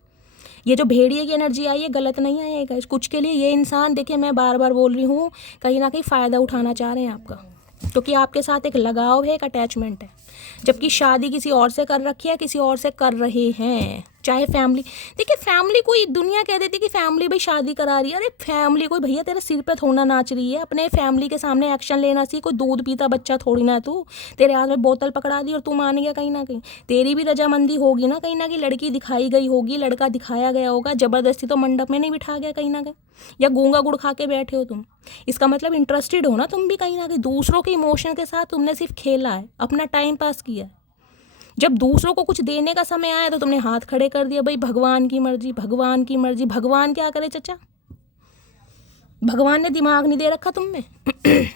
ये जो भेड़िए की एनर्जी आई है गलत नहीं आई है, कुछ के लिए ये इंसान देखिए, मैं बार बार बोल रही हूँ, कहीं ना कहीं फ़ायदा उठाना चाह रहे हैं आपका, क्योंकि आपके साथ एक लगाव है, एक अटैचमेंट है, जबकि शादी किसी और से कर रखी है, किसी और से कर रहे हैं। चाहे फैमिली, देखिए फैमिली कोई, दुनिया कह देती कि फैमिली भाई शादी करा रही है, अरे फैमिली कोई भैया तेरे सिर पे थोड़ा नाच रही है, अपने फैमिली के सामने एक्शन लेना चाहिए। कोई दूध पीता बच्चा थोड़ी ना है तू, तेरे हाथ में बोतल पकड़ा दी और तू मान गया कहीं ना कहीं, तेरी भी रजामंदी होगी ना कहीं ना कहीं, लड़की दिखाई गई होगी, लड़का दिखाया गया होगा, ज़बरदस्ती तो मंडप में नहीं बिठा गया कहीं ना कहीं, या गूंगा गुड़ खा के बैठे हो तुम, इसका मतलब इंटरेस्टेड हो ना तुम भी कहीं ना कहीं, दूसरों के इमोशन के साथ तुमने सिर्फ खेला है, अपना टाइम पास किया है। जब दूसरों को कुछ देने का समय आया तो तुमने हाथ खड़े कर दिया, भाई भगवान की मर्जी, भगवान की मर्जी। भगवान क्या करे चचा, भगवान ने दिमाग नहीं दे रखा तुम में।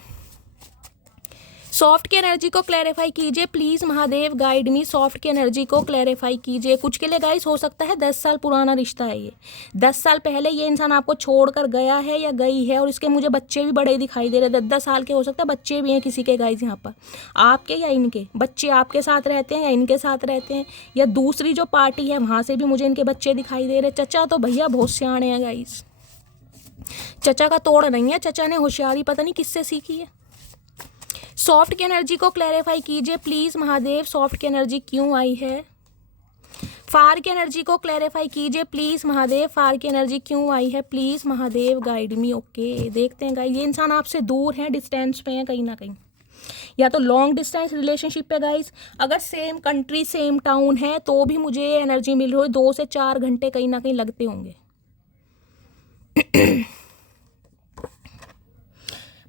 सॉफ्ट की एनर्जी को क्लैरिफाई कीजिए please, Mahadev guide me. Soft की एनर्जी को क्लैरिफाई कीजिए। कुछ के लिए गाइस हो सकता है 10 साल पुराना रिश्ता है ये, 10 साल पहले ये इंसान आपको छोड़कर गया है या गई है, और इसके मुझे बच्चे भी बड़े दिखाई दे रहे हैं, 10-10 साल के हो सकता है बच्चे भी हैं किसी के गाइस यहाँ पर, आपके या इनके बच्चे आपके साथ रहते हैं या इनके साथ रहते हैं, या दूसरी जो पार्टी है वहाँ से भी मुझे इनके बच्चे दिखाई दे रहे हैं। चचा तो भैया बहुत सियाणे हैं गाइस, चचा का तोड़ नहीं है, चचा ने होशियारी पता नहीं किससे सीखी है। सॉफ्ट की एनर्जी को क्लैरिफाई कीजिए प्लीज़ महादेव, सॉफ्ट की एनर्जी क्यों आई है। फार की एनर्जी को क्लैरिफाई कीजिए प्लीज़ महादेव, फार की एनर्जी क्यों आई है please Mahadev guide me. Okay देखते हैं गाइस, ये इंसान आपसे दूर है, डिस्टेंस पे है कहीं ना कहीं, या तो लॉन्ग डिस्टेंस रिलेशनशिप पे गाइस। अगर सेम कंट्री सेम टाउन है तो भी मुझे एनर्जी मिल रही है, 2 से 4 घंटे कहीं ना कहीं लगते होंगे।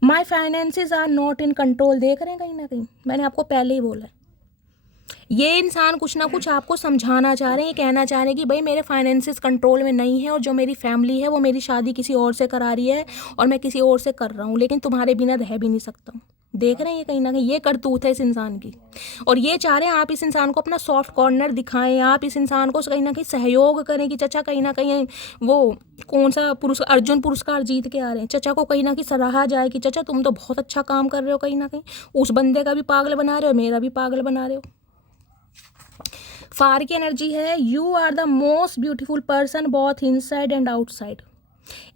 My finances are not in control, देख रहे हैं कहीं ना कहीं, मैंने आपको पहले ही बोला, ये इंसान कुछ ना कुछ आपको समझाना चाह रहे हैं, कहना चाह रहे हैं कि भाई मेरे फाइनेंसेस कंट्रोल में नहीं है, और जो मेरी फैमिली है वो मेरी शादी किसी और से करा रही है और मैं किसी और से कर रहा हूँ, लेकिन तुम्हारे बिना रह भी नहीं सकता हूँ। देख रहे हैं ये कहीं ना कहीं, ये करतूत है इस इंसान की, और ये चाह रहे हैं आप इस इंसान को अपना सॉफ्ट कॉर्नर दिखाएं, आप इस इंसान को कहीं ना कहीं सहयोग करें कि चचा कहीं ना कहीं वो कौन सा पुरस्कार, अर्जुन पुरस्कार जीत के आ रहे हैं, चचा को कहीं ना कहीं सराहा जाए कि चचा तुम तो बहुत अच्छा काम कर रहे हो, कहीं ना कहीं उस बंदे का भी पागल बना रहे हो, मेरा भी पागल बना रहे हो। फार की एनर्जी है you are the most beautiful person both inside and outside.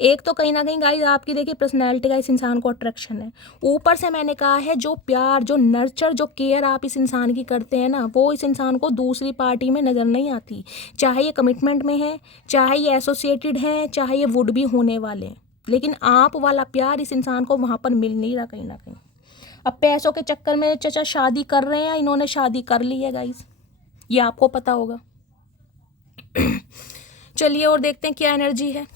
एक तो कहीं ना कहीं गाइस आपकी देखिए पर्सनैलिटी का इस इंसान को अट्रैक्शन है, ऊपर से मैंने कहा है जो प्यार, जो नर्चर, जो केयर आप इस इंसान की करते हैं ना, वो इस इंसान को दूसरी पार्टी में नज़र नहीं आती, चाहे ये कमिटमेंट में है, चाहे ये एसोसिएटेड हैं, चाहे ये वुड भी होने वाले हैं, लेकिन आप वाला प्यार इस इंसान को वहाँ पर मिल नहीं रहा कहीं ना कहीं। अब पैसों के चक्कर में चचा शादी कर रहे हैं, इन्होंने शादी कर ली है गाइस, ये आपको पता होगा। चलिए और देखते हैं क्या एनर्जी है।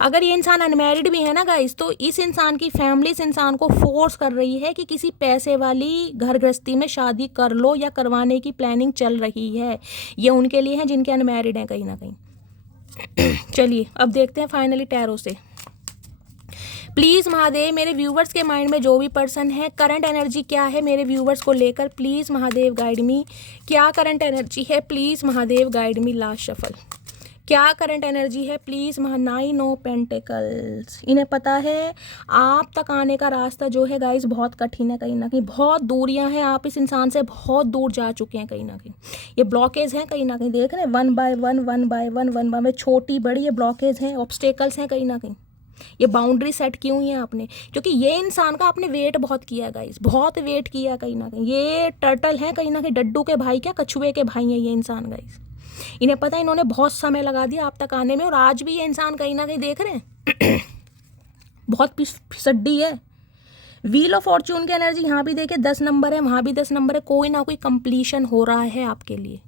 अगर ये इंसान अनमैरिड भी है ना गाइस, तो इस इंसान की फैमिली इस इंसान को फोर्स कर रही है कि किसी पैसे वाली घर गृहस्थी में शादी कर लो, या करवाने की प्लानिंग चल रही है। ये उनके लिए है जिनके अनमैरिड हैं कहीं ना कहीं। चलिए अब देखते हैं फाइनली टैरो से। प्लीज़ महादेव मेरे व्यूवर्स के माइंड में जो भी पर्सन है, करंट एनर्जी क्या है मेरे व्यूवर्स को लेकर, प्लीज़ महादेव गाइड मी। क्या करंट एनर्जी है please Mahadev guide me. Last shuffle, क्या करंट एनर्जी है प्लीज़ 9 ऑफ पेंटिकल्स। इन्हें पता है आप तक आने का रास्ता जो है गाइस बहुत कठिन है, कहीं ना कहीं बहुत दूरियां हैं, आप इस इंसान से बहुत दूर जा चुके हैं कहीं ना कहीं। ये ब्लॉकेज हैं कहीं ना कहीं, देख रहे हैं 1 बाय 1 छोटी बड़ी ये ब्लॉकेज हैं, ऑब्स्टेकल्स हैं कहीं ना कहीं। ये बाउंड्री सेट की हुई है आपने, क्योंकि ये इंसान का आपने वेट बहुत किया गाइस, बहुत वेट किया कहीं ना कहीं। ये टर्टल है कहीं ना कहीं, डड्डू के भाई क्या कछुए के भाई हैं ये इंसान गाइस। इन्हें पता है इन्होंने बहुत समय लगा दिया आप तक आने में, और आज भी ये इंसान कहीं ना कहीं देख रहे हैं बहुत फिसड्डी है। व्हील ऑफ फॉर्च्यून की एनर्जी यहाँ भी देखिए 10 नंबर है, वहाँ भी 10 नंबर है। कोई ना कोई कंप्लीशन हो रहा है आपके लिए,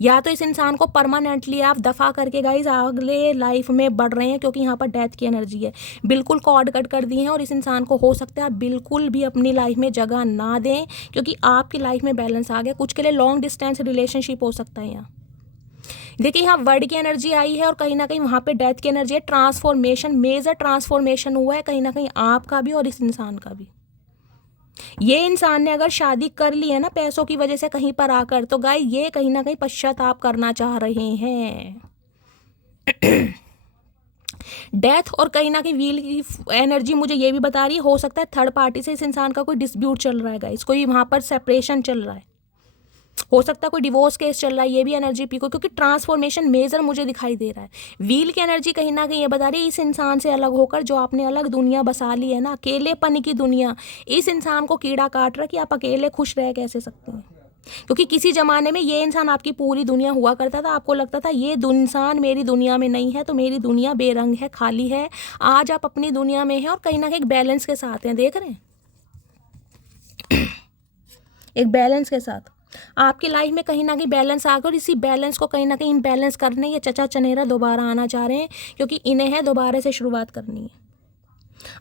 या तो इस इंसान को परमानेंटली आप दफ़ा करके गाइज अगले लाइफ में बढ़ रहे हैं, क्योंकि यहाँ पर डेथ की एनर्जी है, बिल्कुल कॉर्ड कट कर दी है। और इस इंसान को हो सकता है आप बिल्कुल भी अपनी लाइफ में जगह ना दें, क्योंकि आपकी लाइफ में बैलेंस आ गया। कुछ के लिए लॉन्ग डिस्टेंस रिलेशनशिप हो सकता है यहाँ। देखिए यहाँ वर्ड की एनर्जी आई है और कहीं ना कहीं वहाँ पे डेथ की एनर्जी है। ट्रांसफॉर्मेशन, मेजर ट्रांसफॉर्मेशन हुआ है कहीं ना कहीं आपका भी और इस इंसान का भी। ये इंसान ने अगर शादी कर ली है ना पैसों की वजह से कहीं पर आकर, तो गाय ये कहीं ना कहीं पश्चाताप करना चाह रहे हैं। डेथ और कहीं ना कहीं व्हील की एनर्जी मुझे ये भी बता रही है, हो सकता है थर्ड पार्टी से इस इंसान का कोई डिस्प्यूट चल रहा है गाइस, कोई वहाँ पर सेपरेशन चल रहा है, हो सकता है कोई डिवोर्स केस चल रहा है। ये भी एनर्जी पीको, क्योंकि ट्रांसफॉर्मेशन मेजर मुझे दिखाई दे रहा है। व्हील की एनर्जी कहीं ना कहीं ये बता रही है इस इंसान से अलग होकर जो आपने अलग दुनिया बसा ली है ना, अकेलेपन की दुनिया, इस इंसान को कीड़ा काट रहा है कि आप अकेले खुश रह कैसे सकते हैं। क्योंकि किसी ज़माने में ये इंसान आपकी पूरी दुनिया हुआ करता था, आपको लगता था ये इंसान मेरी दुनिया में नहीं है, तो मेरी दुनिया बेरंग है, खाली है। आज आप अपनी दुनिया में हैं और कहीं ना कहीं एक बैलेंस के साथ हैं, देख रहे हैं एक बैलेंस के साथ आपकी लाइफ में कहीं ना कहीं बैलेंस आ गया, और इसी बैलेंस को कहीं ना कहीं इम्बैलेंस करने ये चचा चनेरा दोबारा आना चाह रहे हैं, क्योंकि इन्हें है दोबारा से शुरुआत करनी है,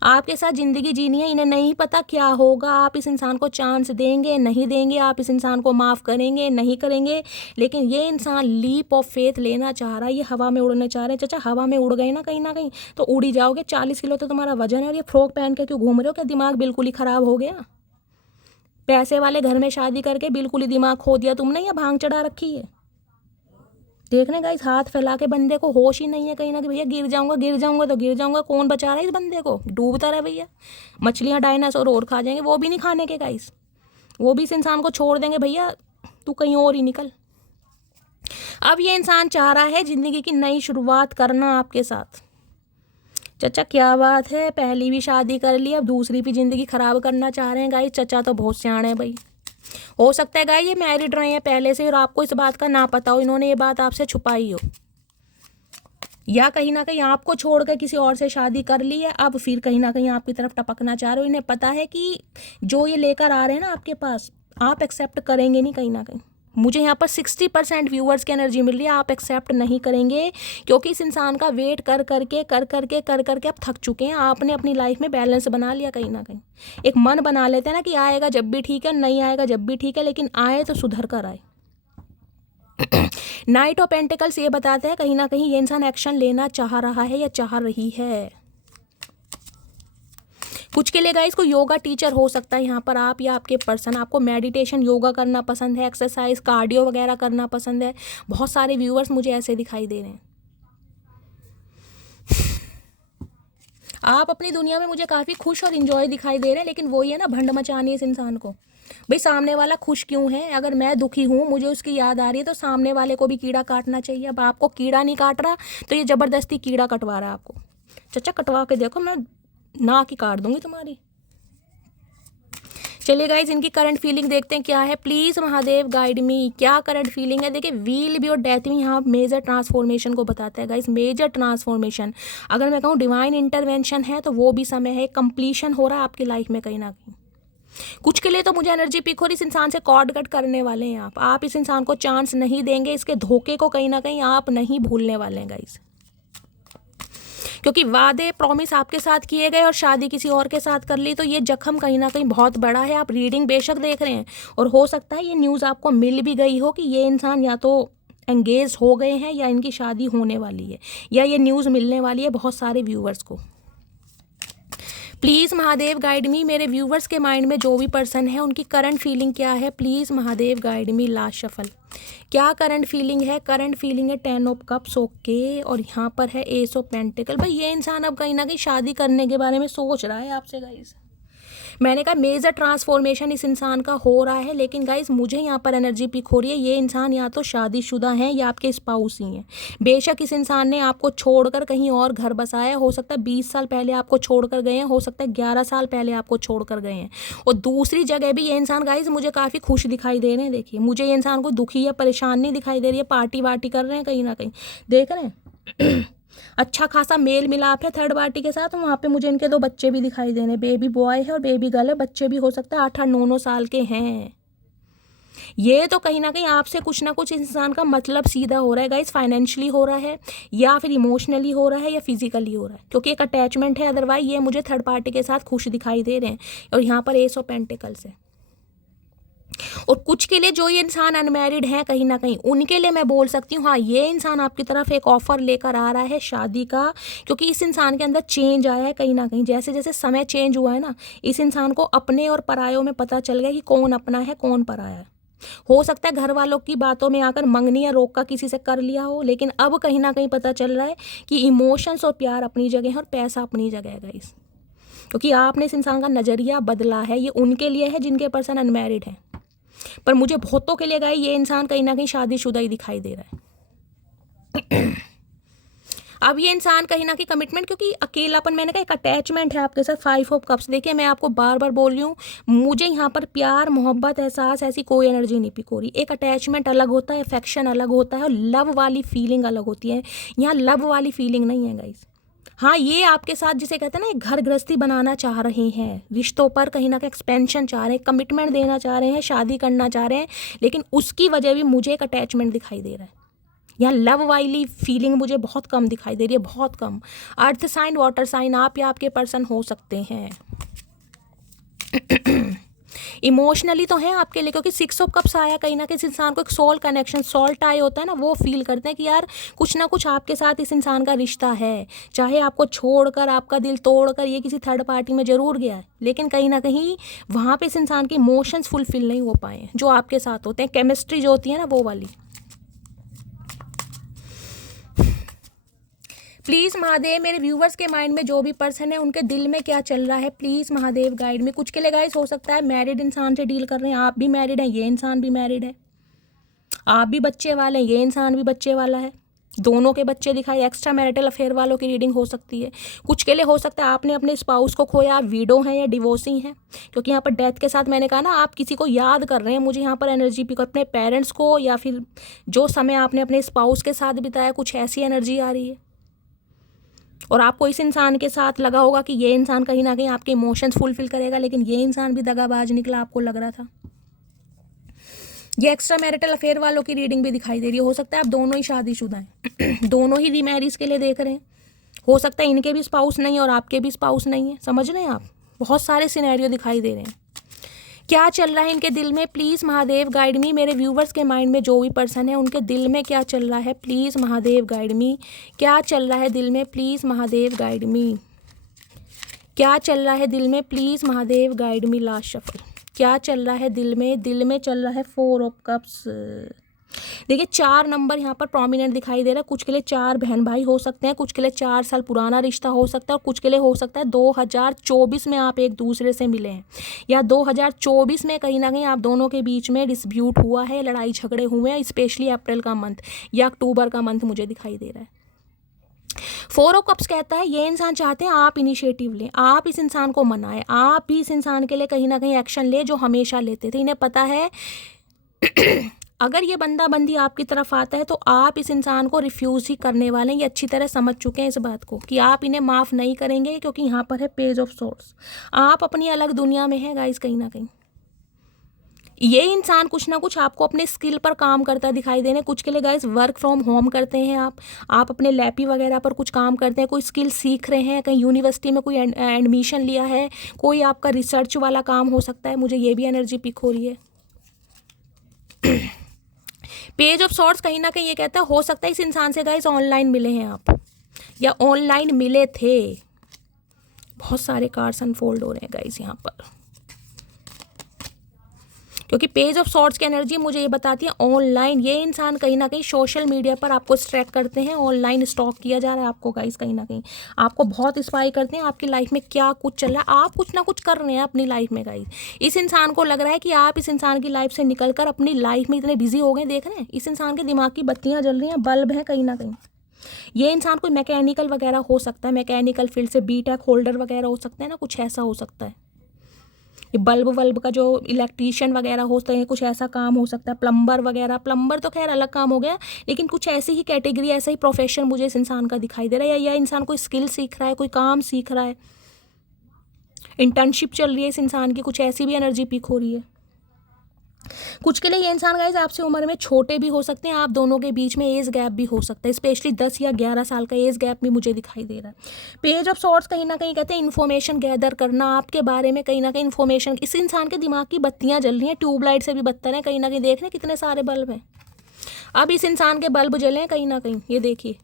आपके साथ ज़िंदगी जीनी है। इन्हें नहीं पता क्या होगा, आप इस इंसान को चांस देंगे नहीं देंगे, आप इस इंसान को माफ़ करेंगे नहीं करेंगे, लेकिन ये इंसान लीप ऑफ फेथ लेना चाह रहा है। ये हवा में उड़ना चाह रहे हैं। चाचा हवा में उड़ गए ना कहीं ना कहीं तो उड़ ही जाओगे। 40 किलो तो तुम्हारा वजन है, और ये फ्रॉक पहन के क्यों घूम रहे हो? क्या दिमाग बिल्कुल ही ख़राब हो गया? पैसे वाले घर में शादी करके बिल्कुल ही दिमाग खो दिया तुमने, या भांग चढ़ा रखी है? देखने गाइस हाथ फैला के बंदे को होश ही नहीं है कहीं ना कहीं, भैया गिर जाऊंगा तो गिर जाऊंगा। कौन बचा रहा है इस बंदे को? डूबता रहे भैया, मछलियां डायनासोर और खा जाएंगे, वो भी नहीं खाने के गाइस, वो भी इस इंसान को छोड़ देंगे। भैया तू कहीं और ही निकल। अब ये इंसान चाह रहा है जिंदगी की नई शुरुआत करना आपके साथ। चचा क्या बात है, पहली भी शादी कर ली, अब दूसरी भी जिंदगी खराब करना चाह रहे हैं गाइस। चचा तो बहुत सियाणे हैं भाई। हो सकता है गाइस ये मैरिड रहे हैं पहले से और आपको इस बात का ना पता हो, इन्होंने ये बात आपसे छुपाई हो, या कहीं ना कहीं आपको छोड़कर किसी और से शादी कर ली है, अब फिर कहीं ना कहीं आपकी तरफ टपकना चाह रहे हो। इन्हें पता है कि जो ये लेकर आ रहे हैं ना आपके पास, आप एक्सेप्ट करेंगे नहीं कहीं ना कहीं। मुझे यहाँ पर 60% व्यूअर्स की एनर्जी मिल रही है, आप एक्सेप्ट नहीं करेंगे, क्योंकि इस इंसान का वेट कर करके आप थक चुके हैं। आपने अपनी लाइफ में बैलेंस बना लिया कहीं ना कहीं, एक मन बना लेते हैं ना कि आएगा जब भी ठीक है, नहीं आएगा जब भी ठीक है, लेकिन आए तो सुधर कर आए। नाइट ऑफ पेंटिकल्स ये बताते हैं कहीं ना कहीं ये इंसान एक्शन लेना चाह रहा है या चाह रही है। कुछ के लिए गाइस को योगा टीचर हो सकता है यहाँ पर आप या आपके पर्सन। आपको मेडिटेशन योगा करना पसंद है, एक्सरसाइज कार्डियो वगैरह करना पसंद है। बहुत सारे व्यूअर्स मुझे ऐसे दिखाई दे रहे हैं। आप अपनी दुनिया में मुझे काफ़ी खुश और इन्जॉय दिखाई दे रहे हैं, लेकिन वही है ना भंड मचानी है इस इंसान को। भाई सामने वाला खुश क्यों है? अगर मैं दुखी हूँ, मुझे उसकी याद आ रही है, तो सामने वाले को भी कीड़ा काटना चाहिए। अब आपको कीड़ा नहीं काट रहा तो ये ज़बरदस्ती कीड़ा कटवा रहा है आपको। चचा कटवा के देखो, मैं नाक ही काट दूंगी तुम्हारी। चलिए गाइज इनकी करंट फीलिंग देखते हैं क्या है। प्लीज़ महादेव गाइड मी, क्या करंट फीलिंग है? देखिए व्हील भी और डेथ भी यहाँ मेजर ट्रांसफॉर्मेशन को बताता है गाइज, मेजर ट्रांसफॉर्मेशन। अगर मैं कहूँ डिवाइन इंटरवेंशन है तो वो भी समय है, कंप्लीशन हो रहा है आपकी लाइफ में कहीं ना कहीं। कुछ के लिए तो मुझे एनर्जी पिक हो रही, इस इंसान से कॉर्ड कट करने वाले हैं आप इस इंसान को चांस नहीं देंगे, इसके धोखे को कहीं ना कहीं आप नहीं भूलने वाले हैं गाइज, क्योंकि वादे प्रॉमिस आपके साथ किए गए और शादी किसी और के साथ कर ली, तो ये जख्म कहीं ना कहीं बहुत बड़ा है। आप रीडिंग बेशक देख रहे हैं और हो सकता है ये न्यूज़ आपको मिल भी गई हो कि ये इंसान या तो एंगेज हो गए हैं या इनकी शादी होने वाली है, या ये न्यूज़ मिलने वाली है बहुत सारे व्यूअर्स को। प्लीज़ महादेव गाइड मी, मेरे व्यूवर्स के माइंड में जो भी पर्सन है उनकी करंट फीलिंग क्या है? Please Mahadev guide me. Last shuffle क्या करंट फीलिंग है? करंट फीलिंग है 10 ऑफ कप्स, ओके, और यहाँ पर है एस ऑफ पेंटिकल। भाई ये इंसान अब कहीं ना कहीं शादी करने के बारे में सोच रहा है आपसे गाइस। मैंने कहा मेजर ट्रांसफॉर्मेशन इस इंसान का हो रहा है, लेकिन गाइस मुझे यहाँ पर एनर्जी पिक हो रही है ये इंसान या तो शादीशुदा है या आपके स्पाउस ही हैं। बेशक इस इंसान ने आपको छोड़कर कहीं और घर बसाया, हो सकता है 20 साल पहले आपको छोड़कर गए हैं, हो सकता है 11 साल पहले आपको छोड़कर गए हैं। और दूसरी जगह भी ये इंसान गाइस मुझे काफ़ी खुश दिखाई दे रहे हैं। देखिए मुझे ये इंसान को दुखी या परेशान नहीं दिखाई दे रही है, पार्टी वार्टी कर रहे हैं कहीं ना कहीं, देख रहे हैं अच्छा खासा मेल मिलाप है थर्ड पार्टी के साथ। वहाँ पे मुझे इनके 2 बच्चे भी दिखाई दे रहे हैं, बेबी बॉय है और बेबी गर्ल है। बच्चे भी हो सकता है 8-8 9-9 साल के हैं। ये तो कहीं ना कहीं आपसे कुछ ना कुछ इंसान का मतलब सीधा हो रहा है गाइस, फाइनेंशियली हो रहा है या फिर इमोशनली हो रहा है या फिजिकली हो रहा है, क्योंकि एक अटैचमेंट है। अदरवाइज ये मुझे थर्ड पार्टी के साथ खुश दिखाई दे रहे हैं। और यहाँ पर एस ऑफ पेंटिकल्स है। और कुछ के लिए जो ये इंसान अनमैरिड हैं कहीं ना कहीं, उनके लिए मैं बोल सकती हूँ हाँ ये इंसान आपकी तरफ एक ऑफर लेकर आ रहा है शादी का, क्योंकि इस इंसान के अंदर चेंज आया है कहीं ना कहीं। जैसे जैसे समय चेंज हुआ है ना, इस इंसान को अपने और परायों में पता चल गया कि कौन अपना है कौन पराया है। हो सकता है घर वालों की बातों में आकर मंगनी या रोका किसी से कर लिया हो, लेकिन अब कहीं ना कहीं पता चल रहा है कि इमोशंस और प्यार अपनी जगह है और पैसा अपनी जगह है गाइस, क्योंकि आपने इस इंसान का नज़रिया बदला है। ये उनके लिए है जिनके पर्सन अनमैरिड हैं, पर मुझे बहुतों के लिए गए ये इंसान कहीं ना कहीं शादीशुदा ही दिखाई दे रहा है। अब ये इंसान कहीं ना कहीं कमिटमेंट, क्योंकि अकेलापन, मैंने कहा एक अटैचमेंट है आपके साथ। 5 ऑफ कप्स, देखिए मैं आपको बार बार बोल रही हूँ, मुझे यहाँ पर प्यार मोहब्बत एहसास ऐसी कोई एनर्जी नहीं पिक हो रही। एक अटैचमेंट अलग होता है, अफेक्शन अलग होता है और लव वाली फीलिंग अलग होती है। यहाँ लव वाली फीलिंग नहीं है गाइस। हाँ ये आपके साथ जिसे कहते हैं ना एक घर गृहस्थी बनाना चाह रहे हैं, रिश्तों पर कहीं ना कहीं एक्सपेंशन चाह रहे हैं, कमिटमेंट देना चाह रहे हैं, शादी करना चाह रहे हैं, लेकिन उसकी वजह भी मुझे एक अटैचमेंट दिखाई दे रहा है। यहाँ लव वाली फीलिंग मुझे बहुत कम दिखाई दे रही है, बहुत कम। अर्थ साइन, वाटर साइन, आप या आपके पर्सन हो सकते हैं। इमोशनली तो है आपके लिए, क्योंकि 6 ऑफ कप्स आया कहीं ना कहीं इस इंसान को एक सोल कनेक्शन, सोल टाई होता है ना, वो फील करते हैं कि यार कुछ ना कुछ आपके साथ इस इंसान का रिश्ता है। चाहे आपको छोड़कर, आपका दिल तोड़कर ये किसी थर्ड पार्टी में ज़रूर गया है, लेकिन कहीं ना कहीं वहाँ पे इस इंसान के इमोशंस फुलफिल नहीं हो पाए हैं जो आपके साथ होते हैं। केमिस्ट्री जो होती है ना वो वाली। प्लीज़ महादेव मेरे व्यूवर्स के माइंड में जो भी पर्सन है उनके दिल में क्या चल रहा है, प्लीज़ महादेव गाइड में। कुछ के लिए गाइस हो सकता है मैरिड इंसान से डील कर रहे हैं, आप भी मैरिड हैं, ये इंसान भी मैरिड है, आप भी बच्चे वाले हैं, ये इंसान भी बच्चे वाला है, दोनों के बच्चे दिखाई। एक्स्ट्रा मैरिटल अफेयर वालों की रीडिंग हो सकती है। कुछ के लिए हो सकता है आपने अपने स्पाउस को खोया, आप विडो हैं या डिवोर्सी हैं, क्योंकि यहाँ पर डेथ के साथ मैंने कहा ना आप किसी को याद कर रहे हैं। मुझे यहाँ पर एनर्जी पिक, अपने पेरेंट्स को या फिर जो समय आपने अपने स्पाउस के साथ बिताया, कुछ ऐसी एनर्जी आ रही है। और आपको इस इंसान के साथ लगा होगा कि ये इंसान कहीं ना कहीं आपके इमोशंस फुलफिल करेगा, लेकिन ये इंसान भी दगाबाज निकला, आपको लग रहा था। ये एक्स्ट्रा मैरिटल अफेयर वालों की रीडिंग भी दिखाई दे रही है। हो सकता है आप दोनों ही शादीशुदा हैं, दोनों ही रीमैरिज के लिए देख रहे हैं। हो सकता है इनके भी स्पाउस नहीं और आपके भी स्पाउस नहीं है, समझ रहे हैं आप। बहुत सारे सिनेरियो दिखाई दे रहे हैं। क्या चल रहा है इनके दिल में, प्लीज़ महादेव गाइड मी। मेरे व्यूवर्स के माइंड में जो भी पर्सन है उनके दिल में क्या चल रहा है, प्लीज़ महादेव गाइड मी। क्या चल रहा है दिल में, प्लीज़ महादेव गाइड मी। क्या चल रहा है दिल में, please Mahadev guide me. Last shuffle. क्या चल रहा है दिल में चल रहा है 4 ऑफ कप्स। देखिए 4 नंबर यहाँ पर प्रोमिनेंट दिखाई दे रहा है। कुछ के लिए 4 बहन भाई हो सकते हैं, कुछ के लिए 4 साल पुराना रिश्ता हो सकता है, और कुछ के लिए हो सकता है 2024 में आप एक दूसरे से मिले हैं, या 2024 में कहीं ना कहीं आप दोनों के बीच में डिस्प्यूट हुआ है, लड़ाई झगड़े हुए हैं, स्पेशली अप्रैल का मंथ या अक्टूबर का मंथ मुझे दिखाई दे रहा है। 4 ऑफ कप्स कहता है ये इंसान चाहते हैं आप इनिशिएटिव लें, आप इस इंसान को मनाएं, आप भी इस इंसान के लिए कहीं ना कहीं एक्शन लें जो हमेशा लेते थे। इन्हें पता है अगर ये बंदा बंदी आपकी तरफ आता है तो आप इस इंसान को रिफ्यूज़ ही करने वाले हैं। ये अच्छी तरह समझ चुके हैं इस बात को कि आप इन्हें माफ़ नहीं करेंगे, क्योंकि यहाँ पर है पेज ऑफ सोर्स। आप अपनी अलग दुनिया में हैं गाइस कहीं ना कहीं। ये इंसान कुछ ना कुछ आपको अपने स्किल पर काम करता दिखाई दे रहे हैं। कुछ के लिए गाइस वर्क फ्रॉम होम करते हैं आप अपने लैपी वगैरह पर कुछ काम करते हैं, कोई स्किल सीख रहे हैं, कहीं यूनिवर्सिटी में कोई एडमिशन लिया है, कोई आपका रिसर्च वाला काम हो सकता है। मुझे ये भी एनर्जी पिक हो रही है। पेज ऑफ सॉर्ट्स कहीं ना कहीं ये कहता है हो सकता है इस इंसान से गाइस ऑनलाइन मिले हैं आप, या ऑनलाइन मिले थे। बहुत सारे कार्ड्स अनफोल्ड हो रहे हैं गाइस यहाँ पर। क्योंकि पेज ऑफ सॉर्ड्स की एनर्जी मुझे ये बताती है ऑनलाइन ये इंसान कहीं ना कहीं सोशल मीडिया पर आपको स्ट्रैक करते हैं, ऑनलाइन स्टॉक किया जा रहा है आपको गाइस, कहीं ना कहीं आपको बहुत स्पाई करते हैं आपकी लाइफ में क्या कुछ चल रहा है, आप कुछ ना कुछ कर रहे हैं अपनी लाइफ में गाइस। इस इंसान को लग रहा है कि आप इस इंसान की लाइफ से निकलकर अपनी लाइफ में इतने बिजी हो गए, देख रहे हैं इस इंसान के दिमाग की बत्तियां जल रही हैं, बल्ब है कहीं ना कहीं। ये इंसान कोई मैकेनिकल वगैरह हो सकता है, मैकेनिकल फील्ड से बीटेक होल्डर वगैरह हो सकते हैं ना, कुछ ऐसा हो सकता है। ये बल्ब का जो इलेक्ट्रीशियन वगैरह होते हैं, कुछ ऐसा काम हो सकता है, प्लम्बर वगैरह। प्लम्बर तो खैर अलग काम हो गया, लेकिन कुछ ऐसी ही कैटेगरी, ऐसा ही प्रोफेशन मुझे इस इंसान का दिखाई दे रहा है। या यह इंसान कोई स्किल सीख रहा है, कोई काम सीख रहा है, इंटर्नशिप चल रही है इस इंसान की, कुछ ऐसी भी एनर्जी पिक हो रही है। कुछ के लिए ये इंसान गाइस आपसे उम्र में छोटे भी हो सकते हैं, आप दोनों के बीच में एज गैप भी हो सकता है, स्पेशली 10 या 11 साल का एज गैप भी मुझे दिखाई दे रहा है। पेज ऑफ सॉर्ड्स कहीं ना कहीं कहते हैं इन्फॉर्मेशन गैदर करना आपके बारे में, कहीं ना कहीं इन्फॉर्मेशन, इस इंसान के दिमाग की बत्तियां जल रही हैं, ट्यूबलाइट से भी बदतर है कहीं ना कहीं, देख रहे हैं कितने सारे बल्ब हैं, अब इस इंसान के बल्ब जले हैं कहीं ना कहीं, ये देखिए।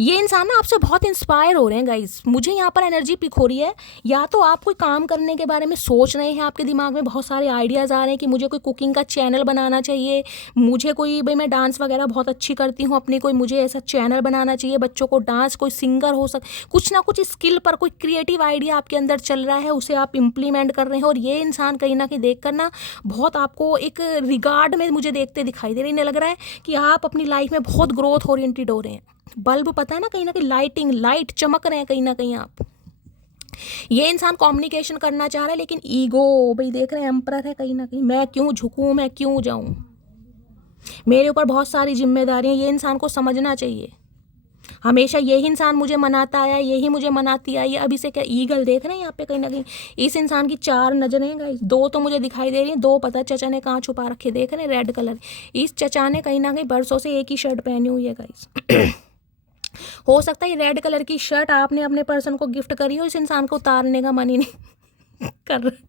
ये इंसान ना आपसे बहुत इंस्पायर हो रहे हैं गाइस, मुझे यहाँ पर एनर्जी पिक हो रही है। या तो आप कोई काम करने के बारे में सोच रहे हैं, आपके दिमाग में बहुत सारे आइडियाज़ आ रहे हैं कि मुझे कोई कुकिंग का चैनल बनाना चाहिए, मुझे कोई, भाई मैं डांस वगैरह बहुत अच्छी करती हूँ अपनी, कोई मुझे ऐसा चैनल बनाना चाहिए, बच्चों को डांस, कोई सिंगर हो कुछ ना कुछ स्किल पर कोई क्रिएटिव आइडिया आपके अंदर चल रहा है, उसे आप इम्प्लीमेंट कर रहे हैं। और ये इंसान कहीं ना कहीं देख कर ना बहुत आपको एक रिगार्ड में मुझे देखते दिखाई दे रहे हैं, इन्हें लग रहा है कि आप अपनी लाइफ में बहुत ग्रोथ ओरिएंटेड हो रहे हैं। बल्ब पता है ना, कहीं ना कहीं लाइटिंग, लाइट चमक रहे हैं कहीं ना कहीं आप। ये इंसान कम्युनिकेशन करना चाह रहा है, लेकिन ईगो, भाई देख रहे हैं एम्परर है कहीं ना कहीं, मैं क्यों झुकूं, मैं क्यों जाऊं, मेरे ऊपर बहुत सारी जिम्मेदारियां, ये इंसान को समझना चाहिए। हमेशा यही इंसान मुझे मनाता आया, यही मुझे मनाती आई, अब इसे क्या ईगल देख रहे हैं यहाँ पे कहीं ना कहीं। इस इंसान की 4 नजरें गाइस, 2 तो मुझे दिखाई दे रही हैं, 2 पता चचा ने कहाँ छुपा रखे, देख रहे हैं रेड कलर। इस चचा ने कहीं ना कहीं बरसों से एक ही शर्ट पहनी हुई है गाइस। हो सकता है ये रेड कलर की शर्ट आपने अपने पर्सन को गिफ्ट करी हो, इस इंसान को उतारने का मन ही नहीं कर रहा।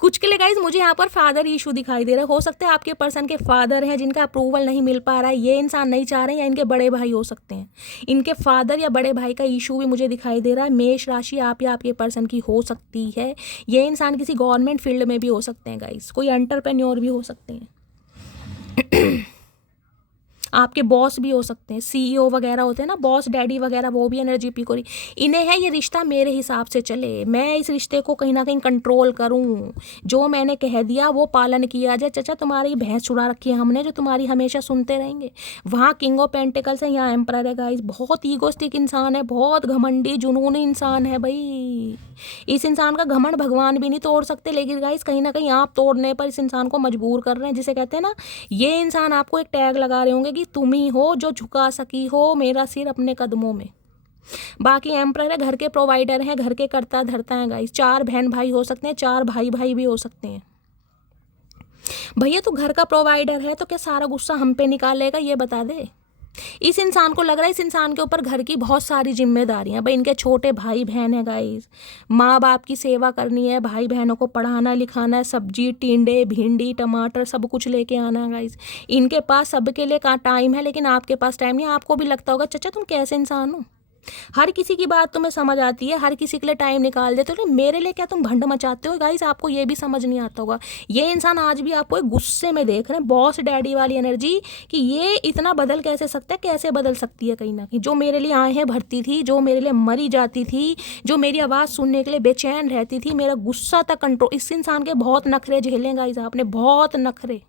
कुछ के लिए गाइज मुझे यहाँ पर फादर इशू दिखाई दे रहा है, हो सकता है आपके पर्सन के फादर हैं जिनका अप्रूवल नहीं मिल पा रहा है, ये इंसान नहीं चाह रहे हैं, या इनके बड़े भाई हो सकते हैं, इनके फादर या बड़े भाई का इशू भी मुझे दिखाई दे रहा है। मेष राशि आप या आपके पर्सन की हो सकती है, ये इंसान किसी गवर्नमेंट फील्ड में भी हो सकते हैं गाइज, कोई एंटरप्रेन्योर भी हो सकते हैं। आपके बॉस भी हो सकते हैं, सीईओ वगैरह होते हैं ना, बॉस डैडी वगैरह, वो भी एनर्जी पिक हो रही। इन्हें है ये रिश्ता मेरे हिसाब से चले, मैं इस रिश्ते को कहीं ना कहीं कंट्रोल करूं, जो मैंने कह दिया वो पालन किया जाए। चाचा तुम्हारी भैंस छुड़ा रखी है हमने, जो तुम्हारी हमेशा सुनते रहेंगे। वहाँ किंग ऑफ पेंटिकल्स है, यहाँ एम्परर है गाइस। बहुत ईगोस्टिक इंसान है, बहुत घमंडी जुनूनी इंसान है भाई। इस इंसान का घमंड भगवान भी नहीं तोड़ सकते, लेकिन गाइस कहीं ना कहीं आप तोड़ने पर इस इंसान को मजबूर कर रहे हैं, जिसे कहते हैं ना, ये इंसान आपको एक टैग लगा रहे होंगे कि तुम ही हो जो झुका सकी हो मेरा सिर अपने कदमों में। बाकी एम्परर है, घर के प्रोवाइडर हैं, घर के करता धरता है गाइस। 4 बहन भाई हो सकते हैं, 4 भाई भाई भी हो सकते हैं। भैया तू घर का प्रोवाइडर है तो क्या सारा गुस्सा हम पे निकालेगा, ये बता दे। इस इंसान को लग रहा है इस इंसान के ऊपर घर की बहुत सारी जिम्मेदारियां, भाई इनके छोटे भाई बहन है गाइस, माँ बाप की सेवा करनी है, भाई बहनों को पढ़ाना लिखाना है, सब्जी टिंडे भिंडी टमाटर सब कुछ लेके आना है गाइस। इनके पास सबके लिए कहाँ टाइम है, लेकिन आपके पास टाइम नहीं। आपको भी लगता होगा चाचा तुम कैसे इंसान हो, हर किसी की बात तुम्हें समझ आती है, हर किसी के लिए टाइम निकाल देते हो, मेरे लिए क्या तुम भंड मचाते हो गाइस, आपको ये भी समझ नहीं आता होगा। ये इंसान आज भी आपको एक गुस्से में देख रहे हैं, बॉस डैडी वाली एनर्जी, कि ये इतना बदल कैसे सकता है, कैसे बदल सकती है कहीं ना कहीं। जो मेरे लिए आए हैं भरती थी, जो मेरे लिए मरी जाती थी, जो मेरी आवाज़ सुनने के लिए बेचैन रहती थी, मेरा गुस्सा तक कंट्रोल। इस इंसान के बहुत नखरे झेले गाइस आपने, बहुत नखरे।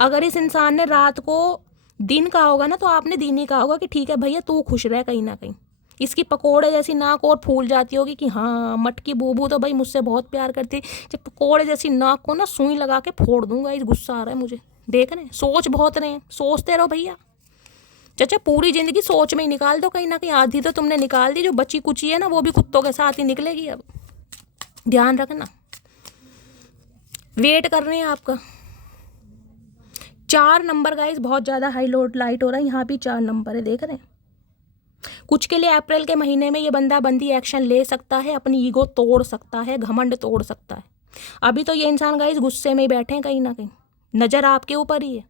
अगर इस इंसान ने रात को दिन कहा होगा ना, तो आपने दिन ही कहा होगा कि ठीक है भैया तू खुश रह कहीं ना कहीं। इसकी पकोड़े जैसी नाक और फूल जाती होगी कि हाँ मटकी बूबू तो भाई मुझसे बहुत प्यार करती है, जब पकोड़े जैसी नाक को ना सुई लगा के फोड़ दूंगा। इस गुस्सा आ रहा है मुझे, देख रहे हैं, सोच बहुत रहे हैं, सोचते रहो भैया। चाचा पूरी जिंदगी सोच में ही निकाल दो कहीं ना कहीं, आधी तो तुमने निकाल दी, जो बची कुची है ना वो भी कुत्तों के साथ ही निकलेगी। अब ध्यान रखना, वेट कर रहे हैं आपका। 4 नंबर गाइस बहुत ज़्यादा हाई लोड लाइट हो रहा है, यहाँ भी 4 नंबर है, देख रहे हैं। कुछ के लिए अप्रैल के महीने में ये बंदा बंदी एक्शन ले सकता है, अपनी ईगो तोड़ सकता है, घमंड तोड़ सकता है। अभी तो ये इंसान गाइस गुस्से में ही बैठे हैं कहीं ना कहीं, नज़र आपके ऊपर ही है।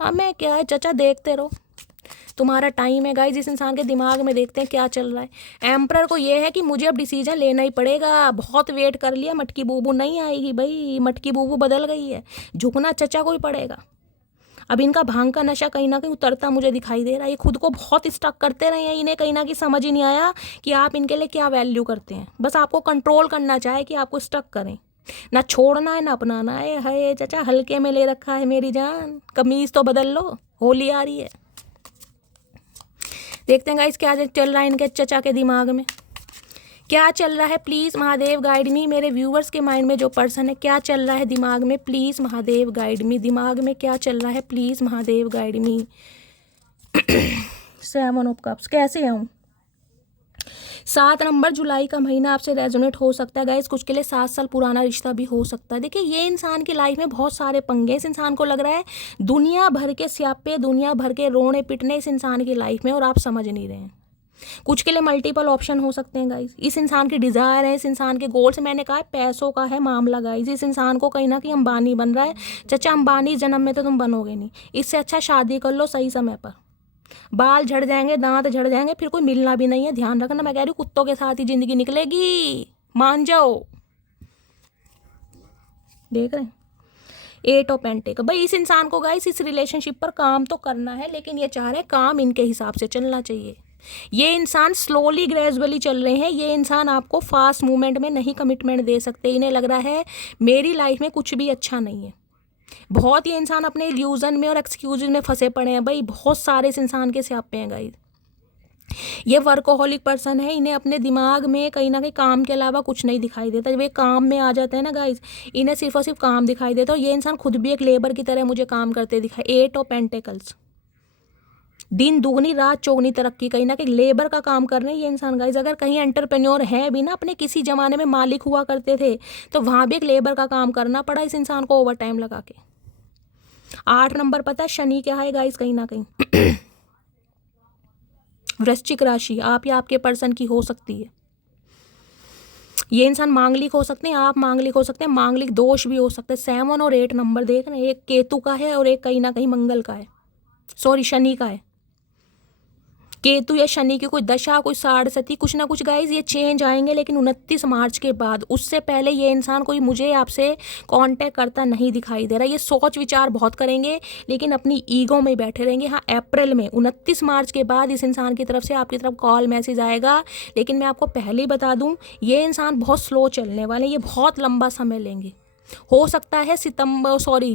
हमें क्या है चाचा, देखते रहो, तुम्हारा टाइम है गाइज। इस इंसान के दिमाग में देखते हैं क्या चल रहा है। एम्परर को ये है कि मुझे अब डिसीजन लेना ही पड़ेगा, बहुत वेट कर लिया, मटकी बूबू नहीं आएगी भाई, मटकी बूबू बदल गई है, झुकना चचा को ही पड़ेगा। अब इनका भांग का नशा कहीं ना कहीं उतरता मुझे दिखाई दे रहा है। ये खुद को बहुत स्टक करते रहे हैं, इन्हें कहीं ना कहीं समझ ही नहीं आया कि आप इनके लिए क्या वैल्यू करते हैं। बस आपको कंट्रोल करना चाहे कि आपको स्टक करें, ना छोड़ना है ना अपनाना है। हाय चाचा हल्के में ले रखा है मेरी जान, कमीज तो बदल लो, होली आ रही है। देखते हैं गाइस क्या चल रहा है इनके चचा के दिमाग में, क्या चल रहा है। प्लीज़ महादेव गाइड मी, मेरे व्यूवर्स के माइंड में जो पर्सन है क्या चल रहा है दिमाग में, प्लीज़ महादेव गाइड मी, दिमाग में क्या चल रहा है, please Mahadev guide me. 7 of cups कैसे आऊँ। 7 नंबर, जुलाई का महीना आपसे रेजोनेट हो सकता है गाइस। कुछ के लिए 7 साल पुराना रिश्ता भी हो सकता है। देखिए ये इंसान की लाइफ में बहुत सारे पंगे, इस इंसान को लग रहा है दुनिया भर के स्यापे, दुनिया भर के रोने पिटने इस इंसान की लाइफ में, और आप समझ नहीं रहे हैं। कुछ के लिए मल्टीपल ऑप्शन हो सकते हैं गाइस। इस इंसान की डिज़ायर है, इस इंसान के गोल्स, मैंने कहा पैसों का है मामला गाइस। इस इंसान को कहीं ना कहीं अंबानी बन रहा है। चाचा अंबानी जन्म में तो तुम बनोगे नहीं, इससे अच्छा शादी कर लो सही समय पर, बाल झड़ जाएंगे, दांत झड़ जाएंगे, फिर कोई मिलना भी नहीं है। ध्यान रखना, मैं कह रही हूँ कुत्तों के साथ ही जिंदगी निकलेगी, मान जाओ। देख रहे हैं 8 ऑफ पेंटिकल, भाई इस इंसान को गाइस इस रिलेशनशिप पर काम तो करना है, लेकिन ये चाह रहे हैं काम इनके हिसाब से चलना चाहिए। ये इंसान स्लोली ग्रेजुअली चल रहे हैं। ये इंसान आपको फास्ट मूवमेंट में नहीं कमिटमेंट दे सकते। इन्हें लग रहा है मेरी लाइफ में कुछ भी अच्छा नहीं है। बहुत ये इंसान अपने इल्यूजन में और एक्सक्यूज में फंसे पड़े हैं भाई, बहुत सारे इस इंसान के स्यापे हैं गाइस। ये वर्कोहॉलिक पर्सन है, इन्हें अपने दिमाग में कहीं ना कहीं काम के अलावा कुछ नहीं दिखाई देता। जब ये काम में आ जाते हैं ना गाइस, इन्हें सिर्फ और सिर्फ काम दिखाई देता है। और ये इंसान खुद भी एक लेबर की तरह मुझे काम करते दिखाई। 8 ऑफ पेंटिकल्स, दिन दुगनी रात चौगनी तरक्की, कहीं ना कहीं लेबर का काम कर रहे हैं ये इंसान गाइस। अगर कहीं एंटरप्रेन्योर है भी ना, अपने किसी ज़माने में मालिक हुआ करते थे, तो वहाँ भी एक लेबर का काम करना पड़ा इस इंसान को ओवर टाइम लगा के। 8 नंबर पता है शनि क्या है गाइस, कहीं ना कहीं वृश्चिक राशि आप या आपके पर्सन की हो सकती है। ये इंसान मांगलिक हो सकते हैं, आप मांगलिक हो सकते हैं, मांगलिक दोष भी हो सकते हैं। 7 और 8 नंबर देख रहे हैं, एक केतु का है और एक कहीं ना कहीं मंगल का है, सॉरी शनि का है। केतु या शनि की कोई दशा, कोई साढ़सती, कुछ ना कुछ गाइज ये चेंज आएंगे, लेकिन 29 मार्च के बाद। उससे पहले ये इंसान कोई मुझे आपसे कांटेक्ट करता नहीं दिखाई दे रहा। ये सोच विचार बहुत करेंगे, लेकिन अपनी ईगो में बैठे रहेंगे। हाँ अप्रैल में 29 मार्च के बाद इस इंसान की तरफ से आपकी तरफ कॉल मैसेज आएगा, लेकिन मैं आपको पहले ही बता दूँ ये इंसान बहुत स्लो चलने वाले हैं, ये बहुत लंबा समय लेंगे। हो सकता है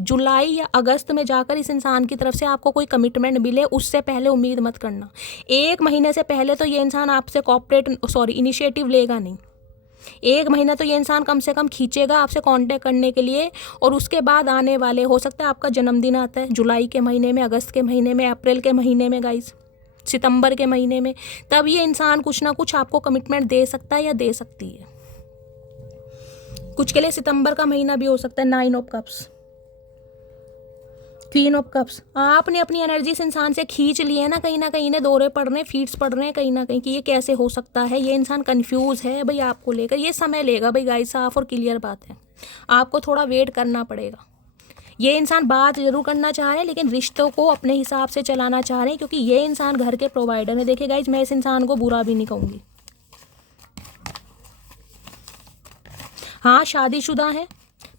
जुलाई या अगस्त में जाकर इस इंसान की तरफ से आपको कोई कमिटमेंट मिले, उससे पहले उम्मीद मत करना। 1 महीने से पहले तो ये इंसान आपसे इनिशिएटिव लेगा नहीं। 1 महीना तो ये इंसान कम से कम खींचेगा आपसे कांटेक्ट करने के लिए, और उसके बाद आने वाले, हो सकता है आपका जन्मदिन आता है जुलाई के महीने में, अगस्त के महीने में, अप्रैल के महीने में गाइस, सितंबर के महीने में, तब ये इंसान कुछ ना कुछ आपको कमिटमेंट दे सकता है या दे सकती है। कुछ के लिए सितंबर का महीना भी हो सकता है। 9 ऑफ कप्स, 3 ऑफ कप्स, आपने अपनी एनर्जी इस इंसान से खींच ली है ना कहीं इन्हें दौरे पड़ रहे हैं, फीट्स पड़ रहे हैं कहीं ना कहीं कि ये कैसे हो सकता है। ये इंसान कंफ्यूज है भाई आपको लेकर, ये समय लेगा भाई गाइस, साफ और क्लियर बात है, आपको थोड़ा वेट करना पड़ेगा। ये इंसान बात जरूर करना चाह रहे हैं, लेकिन रिश्तों को अपने हिसाब से चलाना चाह रहे हैं, क्योंकि ये इंसान घर के प्रोवाइडर है। देखिए गाइस, मैं इस इंसान को बुरा भी नहीं कहूँगी। हाँ शादीशुदा हैं,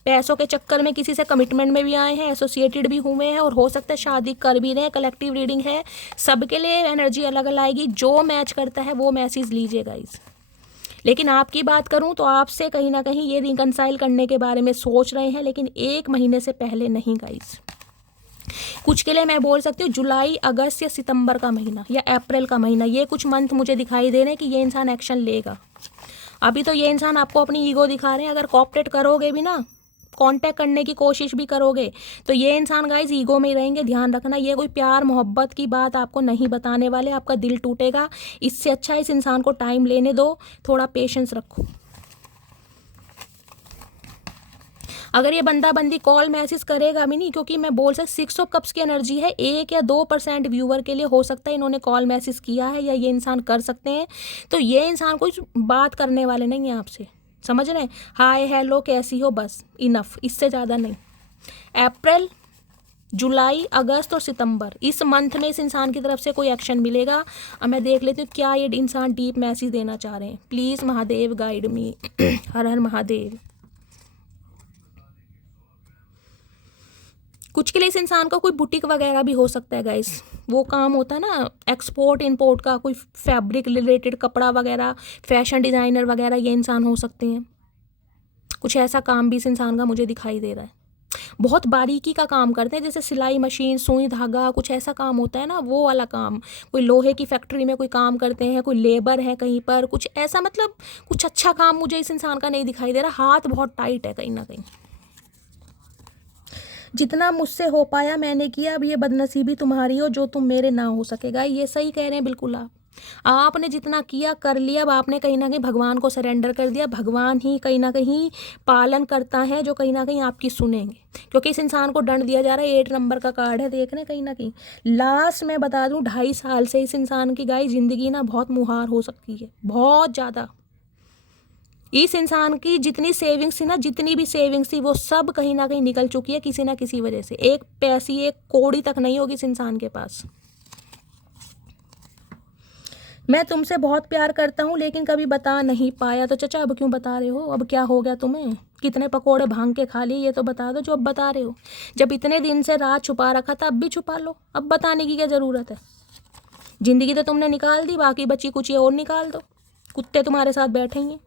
पैसों के चक्कर में किसी से कमिटमेंट में भी आए हैं, एसोसिएटेड भी हुए हैं, और हो सकता है शादी कर भी रहे हैं। कलेक्टिव रीडिंग है, सबके लिए एनर्जी अलग अलग आएगी, जो मैच करता है वो मैसेज लीजिए गाइस। लेकिन आपकी बात करूं तो आपसे कहीं ना कहीं ये रिकंसाइल करने के बारे में सोच रहे हैं, लेकिन 1 महीने से पहले नहीं गाइस। कुछ के लिए मैं बोल सकती हूँ जुलाई, अगस्त या सितंबर का महीना या अप्रैल का महीना, ये कुछ मंथ मुझे दिखाई दे रहे हैं कि ये इंसान एक्शन लेगा। अभी तो ये इंसान आपको अपनी ईगो दिखा रहे हैं। अगर कोऑपरेट करोगे भी ना, कांटेक्ट करने की कोशिश भी करोगे, तो ये इंसान गाइस ईगो में ही रहेंगे। ध्यान रखना, ये कोई प्यार मोहब्बत की बात आपको नहीं बताने वाले, आपका दिल टूटेगा। इससे अच्छा इस इंसान को टाइम लेने दो, थोड़ा पेशेंस रखो। अगर ये बंदा बंदी कॉल मैसेज करेगा भी नहीं, क्योंकि मैं बोल सकती 6 ऑफ कप्स की एनर्जी है, 1 या 2% व्यूवर के लिए हो सकता है इन्होंने कॉल मैसेज किया है या ये इंसान कर सकते हैं। तो ये इंसान कुछ बात करने वाले नहीं है आपसे, समझ रहे हैं, हाय हेलो कैसी हो, बस इनफ, इससे ज़्यादा नहीं। अप्रैल जुलाई, अगस्त और सितंबर, इस मंथ में इस इंसान की तरफ से कोई एक्शन मिलेगा। अब मैं देख लेती हूँ क्या ये इंसान डीप मैसेज देना चाह रहे हैं। Please Mahadev guide me. Har Har Mahadev. कुछ के लिए इस इंसान का कोई बुटीक वगैरह भी हो सकता है गाइस। वो काम होता है ना एक्सपोर्ट इंपोर्ट का, कोई फैब्रिक रिलेटेड कपड़ा वगैरह, फैशन डिज़ाइनर वगैरह, ये इंसान हो सकते हैं। कुछ ऐसा काम भी इस इंसान का मुझे दिखाई दे रहा है। बहुत बारीकी का काम करते हैं, जैसे सिलाई मशीन, सुई धागा, कुछ ऐसा काम होता है ना, वो वाला काम। कोई लोहे की फैक्ट्री में कोई काम करते हैं, कोई लेबर है कहीं पर, कुछ ऐसा, मतलब कुछ अच्छा काम मुझे इस इंसान का नहीं दिखाई दे रहा। हाथ बहुत टाइट है कहीं ना कहीं। जितना मुझसे हो पाया मैंने किया, अब ये बदनसीबी तुम्हारी हो जो तुम मेरे ना हो सकेगा। ये सही कह रहे हैं बिल्कुल आप। आपने जितना किया कर लिया, अब आपने कहीं ना कहीं भगवान को सरेंडर कर दिया। भगवान ही कहीं ना कहीं पालन करता है, जो कहीं ना कहीं आपकी सुनेंगे, क्योंकि इस इंसान को दंड दिया जा रहा है। 8 नंबर का कार्ड है, देख रहे हैं कहीं ना कहीं। लास्ट मैं बता दूं, 2.5 साल से इस इंसान की गाय ज़िंदगी ना बहुत मुहार हो सकती है, बहुत ज़्यादा। इस इंसान की जितनी सेविंग्स थी ना, जितनी भी सेविंग्स थी, वो सब कहीं ना कहीं निकल चुकी है किसी ना किसी वजह से। एक पैसी, एक कौड़ी तक नहीं होगी इस इंसान के पास। मैं तुमसे बहुत प्यार करता हूँ लेकिन कभी बता नहीं पाया। तो चाचा अब क्यों बता रहे हो? अब क्या हो गया तुम्हें? कितने पकोड़े भांग के खा लिए, ये तो बता दो जो अब बता रहे हो। जब इतने दिन से राज छुपा रखा था, अब भी छुपा लो। अब बताने की क्या ज़रूरत है? ज़िंदगी तो तुमने निकाल दी, बाकी बची कुछ ये और निकाल दो। कुत्ते तुम्हारे साथ बैठेंगे।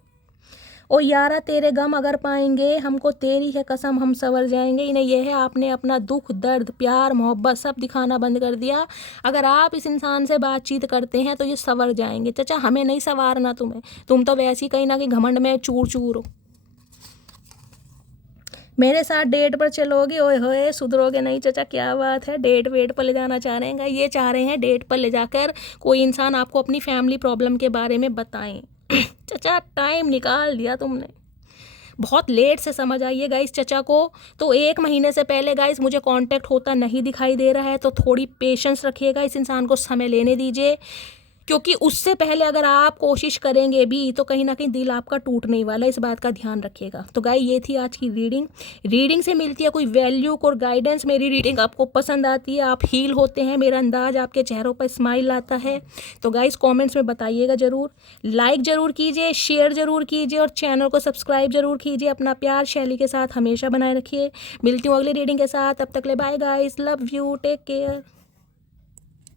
ओ यारा तेरे गम अगर पाएंगे, हमको तेरी है कसम हम संवर जाएंगे। इन्हें यह है, आपने अपना दुख, दर्द, प्यार, मोहब्बत सब दिखाना बंद कर दिया। अगर आप इस इंसान से बातचीत करते हैं तो ये संवर जाएंगे। चाचा हमें नहीं संवारना तुम्हें, तुम तो वैसे ही कहीं ना कहीं घमंड में चूर चूर हो। मेरे साथ डेट पर चलोगे? ओए होए, सुधरोगे नहीं चाचा, क्या बात है। डेट वेट पर ले जाना चाह रहे हैं, ये चाह रहे हैं डेट पर ले जाकर कोई इंसान आपको अपनी फैमिली प्रॉब्लम के बारे में बताएं। चचा टाइम निकाल दिया तुमने, बहुत लेट से समझ आई है गाइस चचा को। तो 1 महीने से पहले गाइस मुझे कांटेक्ट होता नहीं दिखाई दे रहा है, तो थोड़ी पेशेंस रखिएगा, इस इंसान को समय लेने दीजिए। क्योंकि उससे पहले अगर आप कोशिश करेंगे भी तो कहीं ना कहीं दिल आपका टूटने वाला है, इस बात का ध्यान रखिएगा। तो गाइस ये थी आज की रीडिंग से मिलती है कोई वैल्यू और गाइडेंस। मेरी रीडिंग आपको पसंद आती है, आप हील होते हैं, मेरा अंदाज आपके चेहरों पर स्माइल आता है, तो गाइस कमेंट्स में बताइएगा ज़रूर। लाइक ज़रूर कीजिए, शेयर ज़रूर कीजिए और चैनल को सब्सक्राइब ज़रूर कीजिए। अपना प्यार शैली के साथ हमेशा बनाए रखिए। मिलती हूँ अगली रीडिंग के साथ, तब तक ले bye guys, love you, take care.